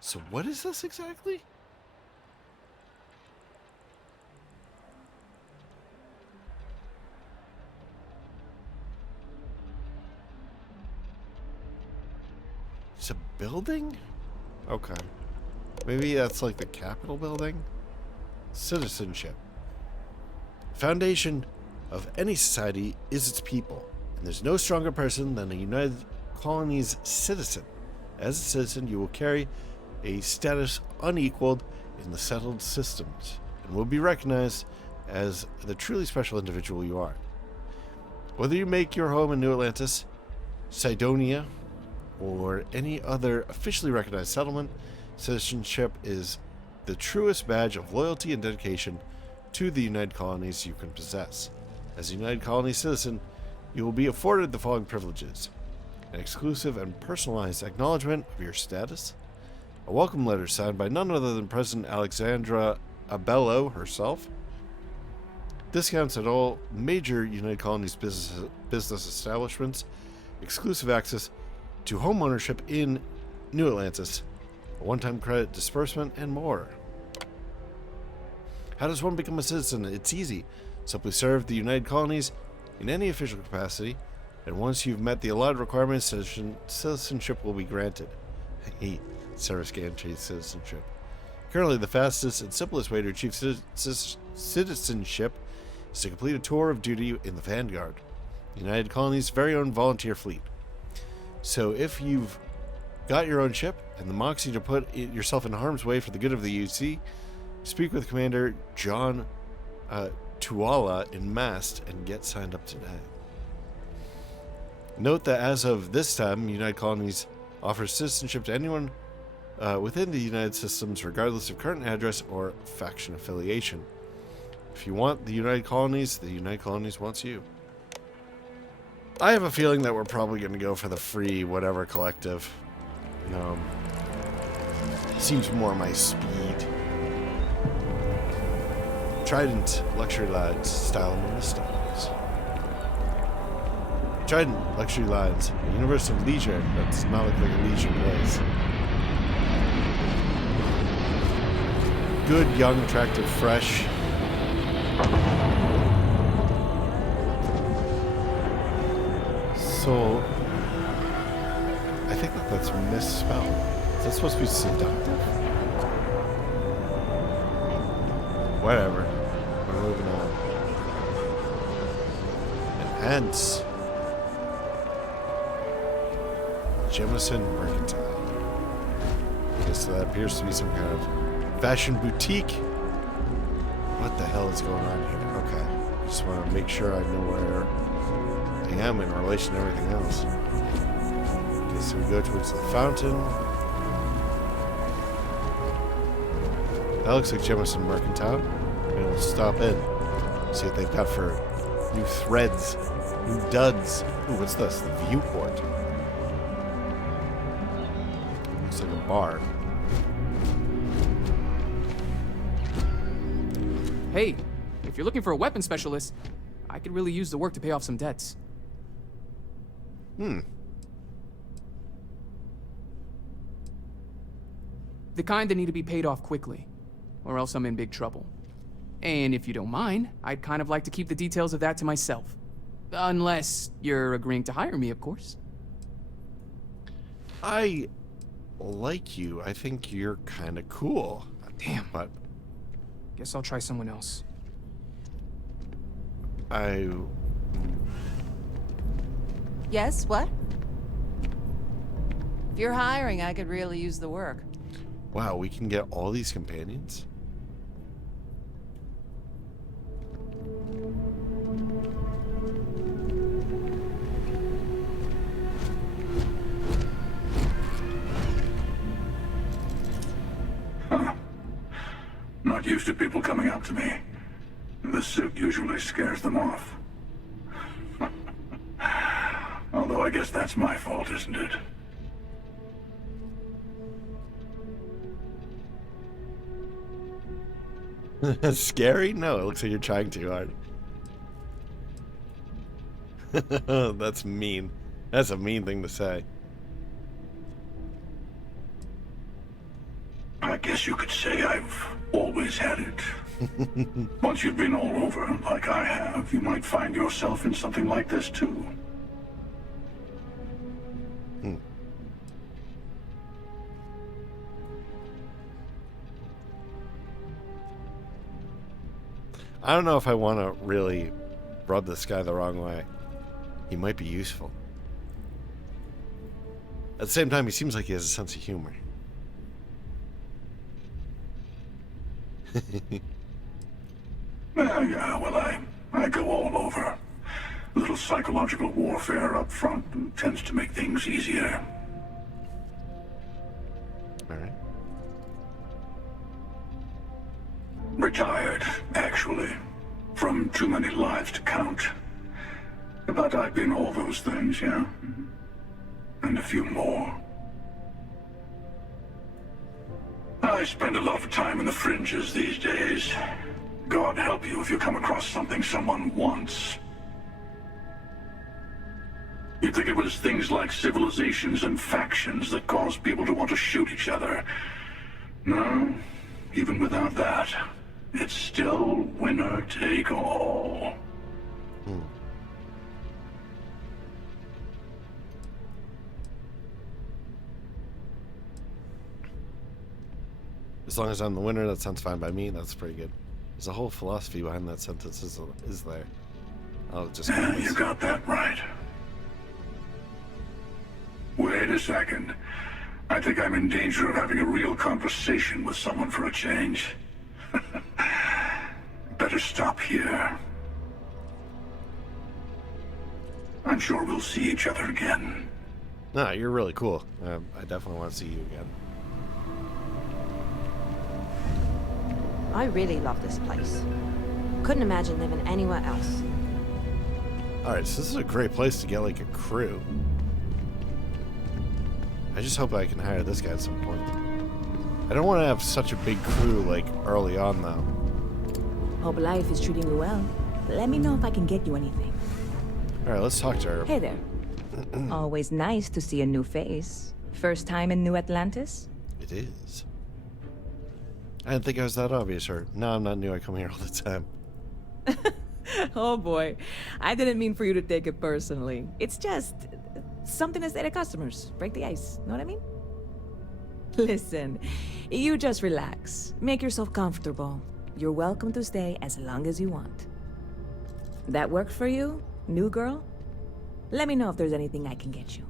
So what is this exactly? It's a building? Okay. Maybe that's like the Capitol building? Citizenship. Foundation of any society is its people, and there's no stronger person than a United Colonies citizen. As a citizen, you will carry a status unequaled in the settled systems, and will be recognized as the truly special individual you are. Whether you make your home in New Atlantis, Cydonia, or any other officially recognized settlement, citizenship is the truest badge of loyalty and dedication to the United Colonies you can possess. As a United Colonies citizen, you will be afforded the following privileges: an exclusive and personalized acknowledgement of your status, a welcome letter signed by none other than President Alexandra Abello herself, discounts at all major United Colonies business establishments, exclusive access to home ownership in New Atlantis, a one-time credit disbursement, and more. How does one become a citizen? It's easy. Simply serve the United Colonies in any official capacity, and once you've met the allotted requirements, citizenship will be granted. Service guaranteed citizenship. Currently, the fastest and simplest way to achieve citizenship is to complete a tour of duty in the Vanguard, the United Colonies' very own volunteer fleet. So if you've got your own ship and the moxie to put yourself in harm's way for the good of the UC, speak with Commander John Tuala in Mast and get signed up today. Note that as of this time, United Colonies offers citizenship to anyone within the United Systems, regardless of current address or faction affiliation. If you want the United Colonies wants you. I have a feeling that we're probably going to go for the free whatever collective. Seems more my speed. Trident luxury lines, style them in the stars. Trident luxury lines, a universe of leisure that's not look like a leisure place. Good, young, attractive, fresh. So, I think that's misspelled. Is that supposed to be seductive? Whatever. We're moving on. Enhance. Jemison Mercantile. Okay, so that appears to be some kind of fashion boutique. What the hell is going on here? Okay. Just want to make sure I know where I am in relation to everything else. Okay, so we go towards the fountain. That looks like Jemison Mercantile. Maybe we'll stop in. See what they've got for new threads, new duds. Ooh, what's this? The viewport. Looks like a bar. Hey, if you're looking for a weapon specialist, I could really use the work to pay off some debts. The kind that need to be paid off quickly, or else I'm in big trouble. And if you don't mind, I'd kind of like to keep the details of that to myself. Unless you're agreeing to hire me, of course. I like you. I think you're kind of cool. Damn. But guess I'll try someone else. Yes, what? If you're hiring, I could really use the work. Wow, we can get all these companions? used to people coming up to me. The suit usually scares them off. Although I guess that's my fault, isn't it? Scary? No, it looks like you're trying too hard. That's mean. That's a mean thing to say. I guess you could say I've always had it. Once you've been all over, like I have, you might find yourself in something like this too. I don't know if I want to really rub this guy the wrong way. He might be useful. At the same time, he seems like he has a sense of humor. Yeah, well, I go all over. A little psychological warfare up front tends to make things easier. Alright. Retired, actually. From too many lives to count. But I've been all those things, yeah. And a few more. I spend a lot of time in the fringes these days. God help you if you come across something someone wants. You'd think it was things like civilizations and factions that cause people to want to shoot each other. No, even without that, it's still winner take all. As long as I'm the winner, that sounds fine by me. That's pretty good. There's a whole philosophy behind that sentence, is there? I'll just. Yeah, you got that right. Wait a second. I think I'm in danger of having a real conversation with someone for a change. Better stop here. I'm sure we'll see each other again. No, you're really cool. I definitely want to see you again. I really love this place. Couldn't imagine living anywhere else. Alright, so this is a great place to get like a crew. I just hope I can hire this guy at some point. I don't want to have such a big crew like early on though. Hope life is treating you well. Let me know if I can get you anything. Alright, let's talk to her. Hey there. Always nice to see a new face. First time in New Atlantis? It is. I didn't think I was that obvious, or no, I'm not new. I come here all the time. Oh boy. I didn't mean for you to take it personally. It's just something to say to customers. Break the ice. Know what I mean? Listen, you just relax. Make yourself comfortable. You're welcome to stay as long as you want. That worked for you, new girl? Let me know if there's anything I can get you.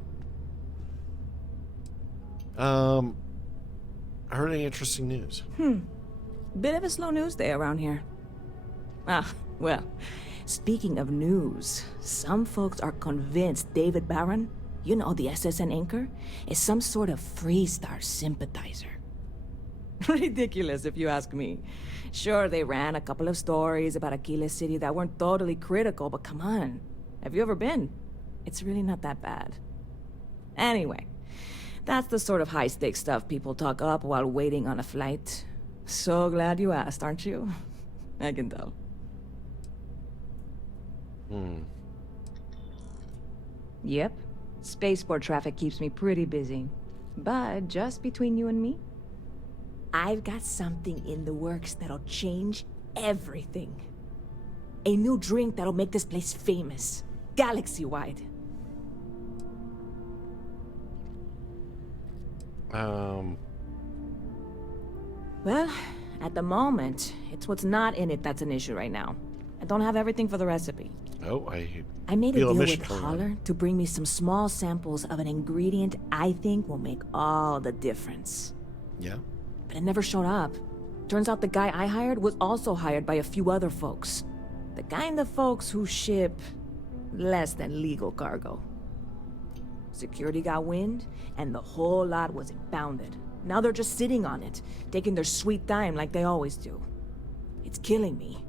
I heard any interesting news? Bit of a slow news day around here. Ah, well, speaking of news, some folks are convinced David Barron, you know, the SSN anchor, is some sort of Freestar sympathizer. Ridiculous, if you ask me. Sure, they ran a couple of stories about Aquila City that weren't totally critical, but come on. Have you ever been? It's really not that bad. Anyway, that's the sort of high-stakes stuff people talk up while waiting on a flight. So glad you asked, aren't you? I can tell. Yep. Spaceport traffic keeps me pretty busy. But just between you and me, I've got something in the works that'll change everything. A new drink that'll make this place famous, galaxy-wide. Well, at the moment, it's what's not in it that's an issue right now. I don't have everything for the recipe. Oh, I made a feel deal mission with coming Holler to bring me some small samples of an ingredient I think will make all the difference. Yeah? But it never showed up. Turns out the guy I hired was also hired by a few other folks. The kind of folks who ship less than legal cargo. Security got wind, and the whole lot was impounded. Now they're just sitting on it, taking their sweet time like they always do. It's killing me.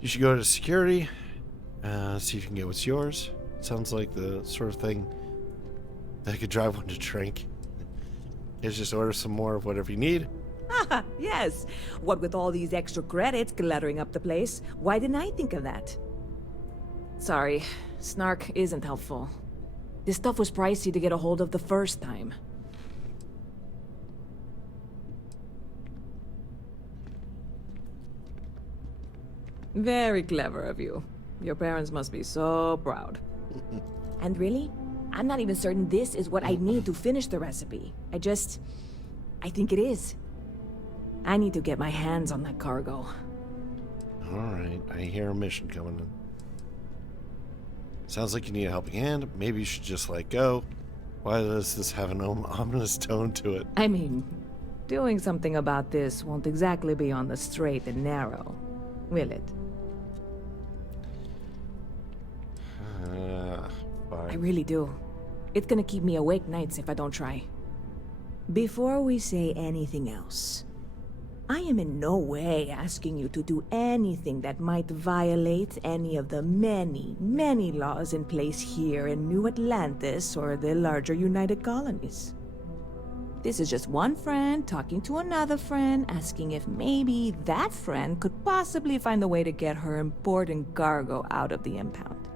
You should go to security, see if you can get what's yours. Sounds like the sort of thing that could drive one to drink. Is just order some more of whatever you need. Ah, yes. What with all these extra credits cluttering up the place, why didn't I think of that? Sorry, snark isn't helpful. This stuff was pricey to get a hold of the first time. Very clever of you. Your parents must be so proud. And really, I'm not even certain this is what I need to finish the recipe. I think it is. I need to get my hands on that cargo. Alright, I hear a mission coming in. Sounds like you need a helping hand. Maybe you should just let go. Why does this have an ominous tone to it? I mean, doing something about this won't exactly be on the straight and narrow, will it? Fine. I really do. It's gonna keep me awake nights if I don't try. Before we say anything else, I am in no way asking you to do anything that might violate any of the many, many laws in place here in New Atlantis or the larger United Colonies. This is just one friend talking to another friend, asking if maybe that friend could possibly find a way to get her important cargo out of the impound.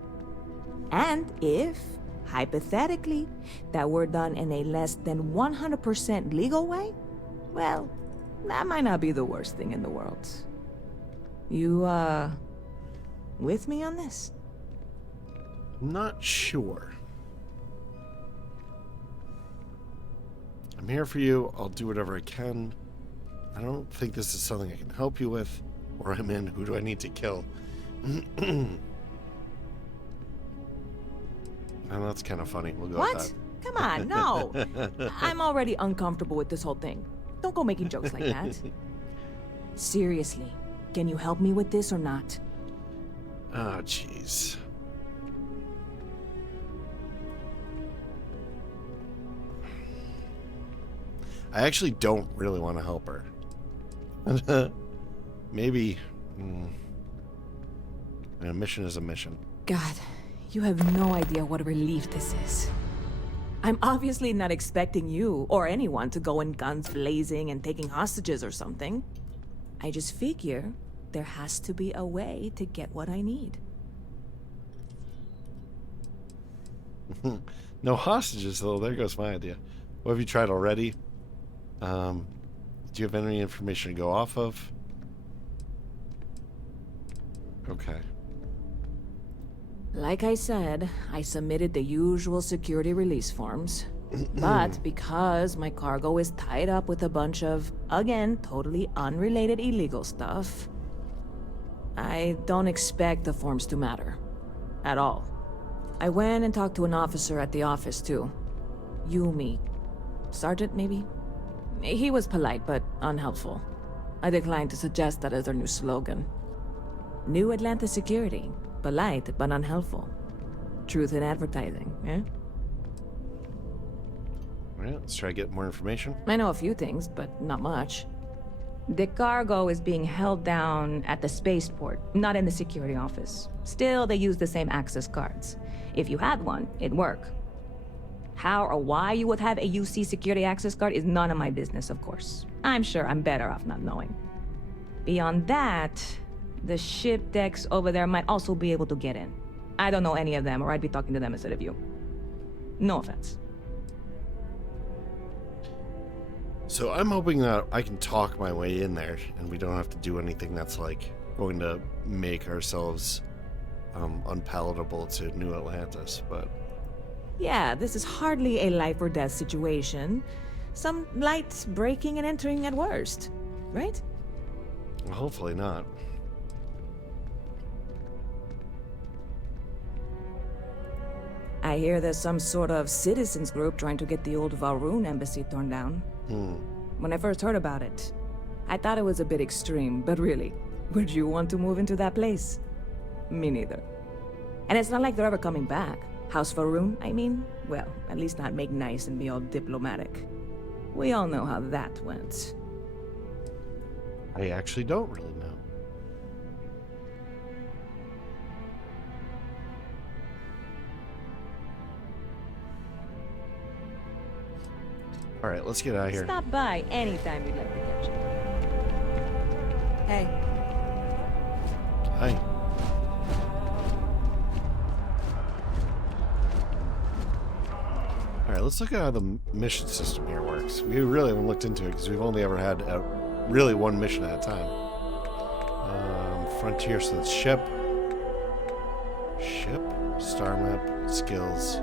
And if, hypothetically, that were done in a less than 100% legal way, well, that might not be the worst thing in the world. You, with me on this? Not sure. I'm here for you. I'll do whatever I can. I don't think this is something I can help you with. Or I'm in. Who do I need to kill? And that's kind of funny. We'll go with that. Come on, no. I'm already uncomfortable with this whole thing. Don't go making jokes like that. Seriously, can you help me with this or not? Oh, jeez. I actually don't really want to help her. Maybe. A mission is a mission. God, you have no idea what a relief this is. I'm obviously not expecting you or anyone to go in guns blazing and taking hostages or something. I just figure there has to be a way to get what I need. No hostages, though. There goes my idea. What have you tried already? Do you have any information to go off of? Okay. Like I said, I submitted the usual security release forms. But because my cargo is tied up with a bunch of, again, totally unrelated illegal stuff, I don't expect the forms to matter. At all. I went and talked to an officer at the office, too. Yumi. Sergeant, maybe? He was polite, but unhelpful. I declined to suggest that as their new slogan. New Atlantis Security. Polite, but unhelpful. Truth in advertising, eh? Alright, let's try to get more information. I know a few things, but not much. The cargo is being held down at the spaceport, not in the security office. Still, they use the same access cards. If you had one, it'd work. How or why you would have a UC security access card is none of my business, of course. I'm sure I'm better off not knowing. Beyond that, the ship decks over there might also be able to get in. I don't know any of them, or I'd be talking to them instead of you. No offense. So I'm hoping that I can talk my way in there, and we don't have to do anything that's like going to make ourselves unpalatable to New Atlantis, but... Yeah, this is hardly a life or death situation. Some light breaking and entering at worst, right? Well, hopefully not. I hear there's some sort of citizens group trying to get the old Valroon embassy torn down. When I first heard about it, I thought it was a bit extreme, but really, would you want to move into that place? Me neither. And it's not like they're ever coming back. House Valroon, I mean? Well, at least not make nice and be all diplomatic. We all know how that went. I actually don't really know. All right, let's get out of here. Stop by anytime you'd like to catch up. Hey. Hi. All right, let's look at how the mission system here works. We really haven't looked into it because we've only ever had really one mission at a time. Frontier, so that's ship, star map, skills,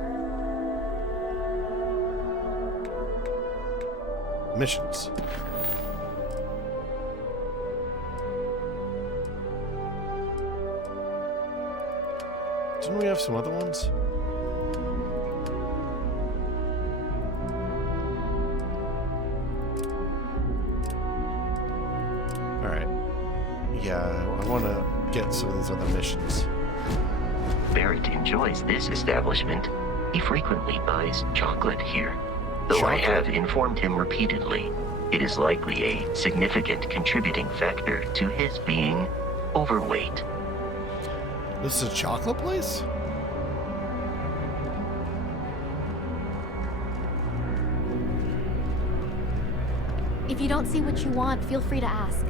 missions. Didn't we have some other ones? Alright. Yeah, I want to get some of these other missions. Barrett enjoys this establishment. He frequently buys chocolate here. Though I have informed him repeatedly, it is likely a significant contributing factor to his being overweight. This is a chocolate place? If you don't see what you want, feel free to ask.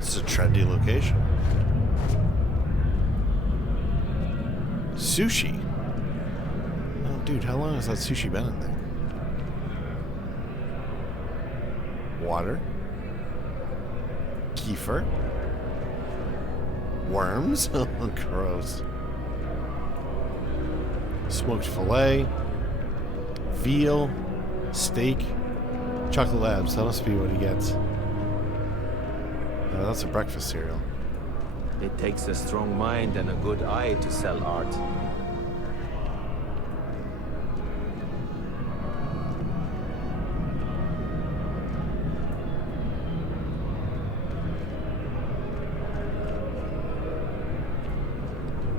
This is a trendy location. Sushi. Oh, dude, how long has that sushi been in there? Water. Kefir. Worms? Oh, gross. Smoked filet. Veal. Steak. Chocolate Labs. That must be what he gets. That's a breakfast cereal. It takes a strong mind and a good eye to sell art.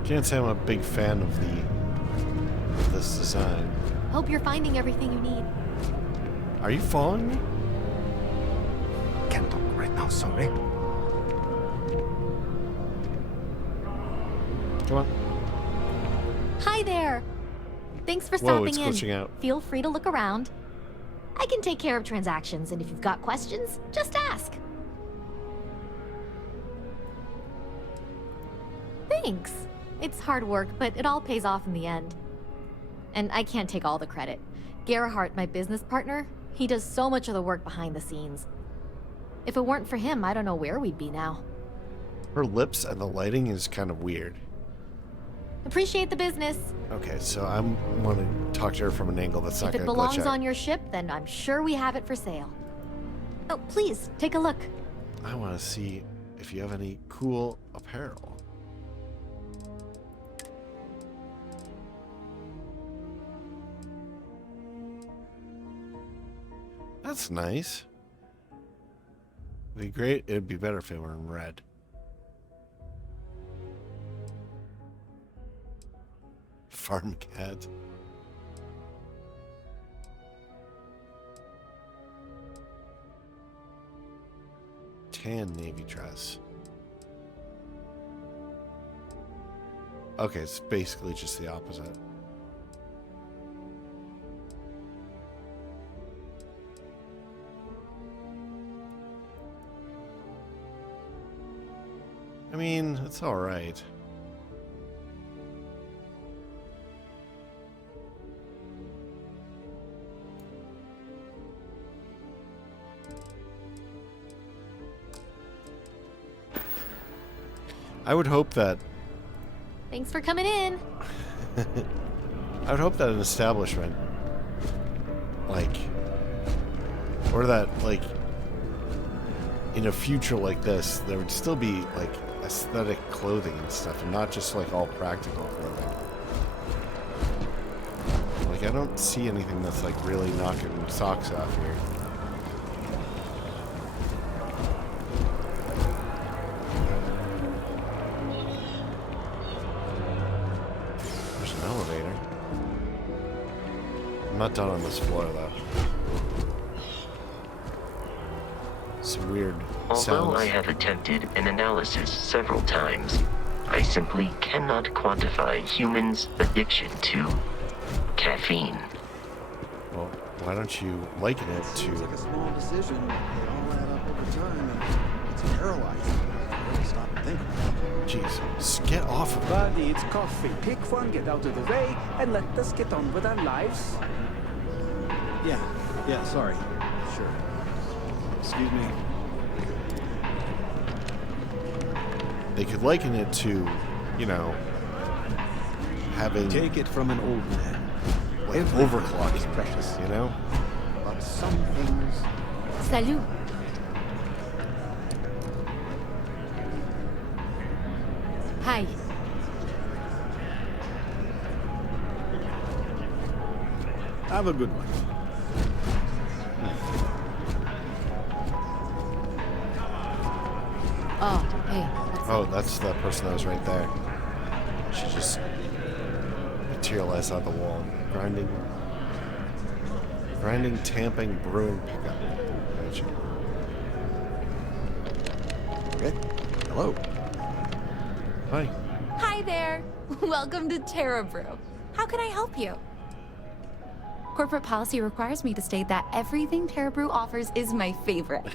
Can't say I'm a big fan of this design. Hope you're finding everything you need. Are you following me? Can't talk right now, sorry. Come on. Hi there. Thanks for Whoa, stopping it's in. glitching out. Feel free to look around. I can take care of transactions, and if you've got questions, just ask. Thanks. It's hard work, but it all pays off in the end. And I can't take all the credit. Gerhardt, my business partner, he does so much of the work behind the scenes. If it weren't for him, I don't know where we'd be now. Her lips and the lighting is kind of weird. Appreciate the business. Okay, so I want to talk to her from an angle that's not If going it to glitch belongs out. on your ship, then I'm sure we have it for sale. Oh, please, take a look. I want to see if you have any cool apparel. That's nice. It'd be great. It'd be better if it were in red. Farm cat. Tan navy dress. Okay, it's basically just the opposite. I mean, it's all right. I would hope that... Thanks for coming in. I would hope that an establishment, like, or that, like, in a future like this, there would still be, like, aesthetic clothing and stuff, and not just, like, all practical clothing. Like, I don't see anything that's, like, really knocking socks off here. There's an elevator. I'm not done on this floor, though. some weird Although sounds. I have attempted an analysis several times, I simply cannot quantify humans' addiction to caffeine. Well, why don't you liken it to... Seems like a small decision, but they all add up over time, and it's paralyzing. I really stop and think about it. Jeez, just get off of it. Buddy, it's coffee. Pick one, get out of the way, and let us get on with our lives. Yeah, sorry. Sure. Excuse me. They could liken it to, you know, having... Take it from an old man. Overclock is precious, you know? But some things... Salut. Hi. Have a good one. Oh, hey. Oh, that's the person that was right there. She just materialized on the wall. Grinding, tamping, brewing, pickup. Gotcha. Okay. Hello. Hi. Hi there. Welcome to Terra Brew. How can I help you? Corporate policy requires me to state that everything Terra Brew offers is my favorite.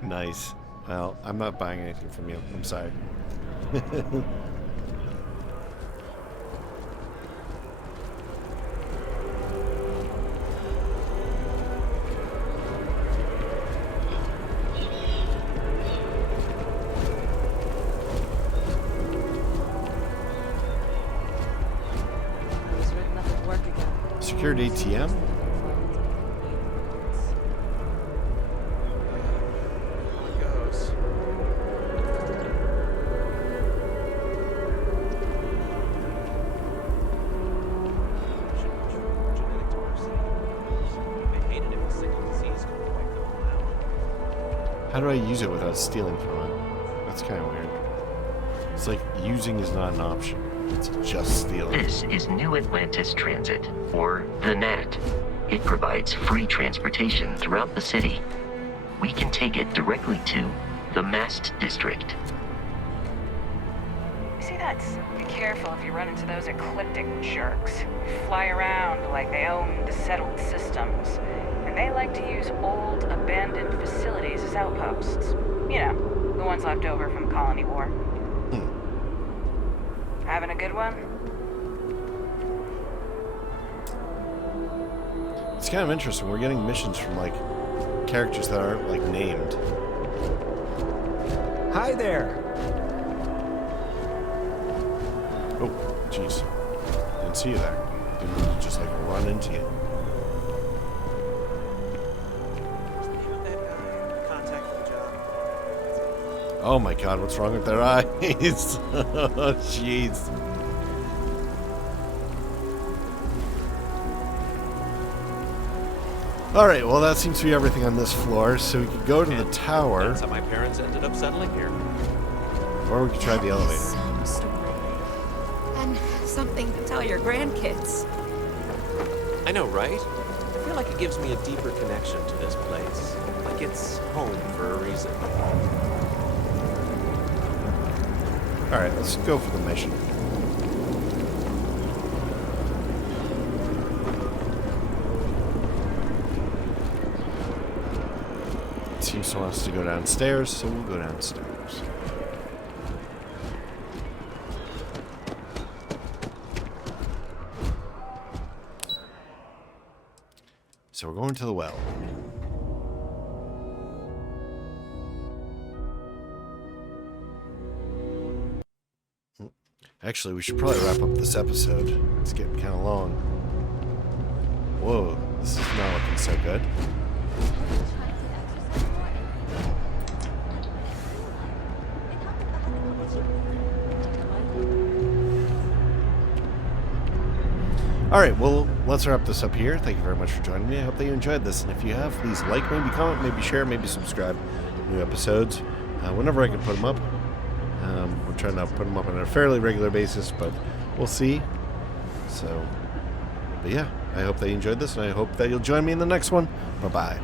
Nice. Well, I'm not buying anything from you. I'm sorry. Secured ATM? How do I use it without stealing from it? That's kind of weird. It's like using is not an option. It's just stealing. This is New Atlantis Transit, or the NAT. It provides free transportation throughout the city. We can take it directly to the Mast District. See, be careful if you run into those ecliptic jerks. Fly around like they own the settled systems. And they like to use old, abandoned facilities as outposts. You know, the ones left over from Colony War. Having a good one? It's kind of interesting. We're getting missions from, like, characters that aren't, like, named. Hi there. Oh, jeez. Didn't see you there. Didn't just, like, run into you. Oh my god, what's wrong with their eyes? Oh, jeez. Alright, well that seems to be everything on this floor, so we could go to the tower. That's how my parents ended up settling here. Or we could try the elevator. Some story. And something to tell your grandkids. I know, right? I feel like it gives me a deeper connection to this place. Like it's home for a reason. Alright, let's go for the mission. It seems to want us to go downstairs, so we'll go downstairs. So we're going to the well. Actually, we should probably wrap up this episode. It's getting kind of long. Whoa, this is not looking so good. Alright, well, let's wrap this up here. Thank you very much for joining me. I hope that you enjoyed this. And if you have, please like, maybe comment, maybe share, maybe subscribe. New episodes. Whenever I can put them up. We're trying to put them up on a fairly regular basis, but we'll see. So, but yeah, I hope that you enjoyed this, and I hope that you'll join me in the next one. Bye-bye.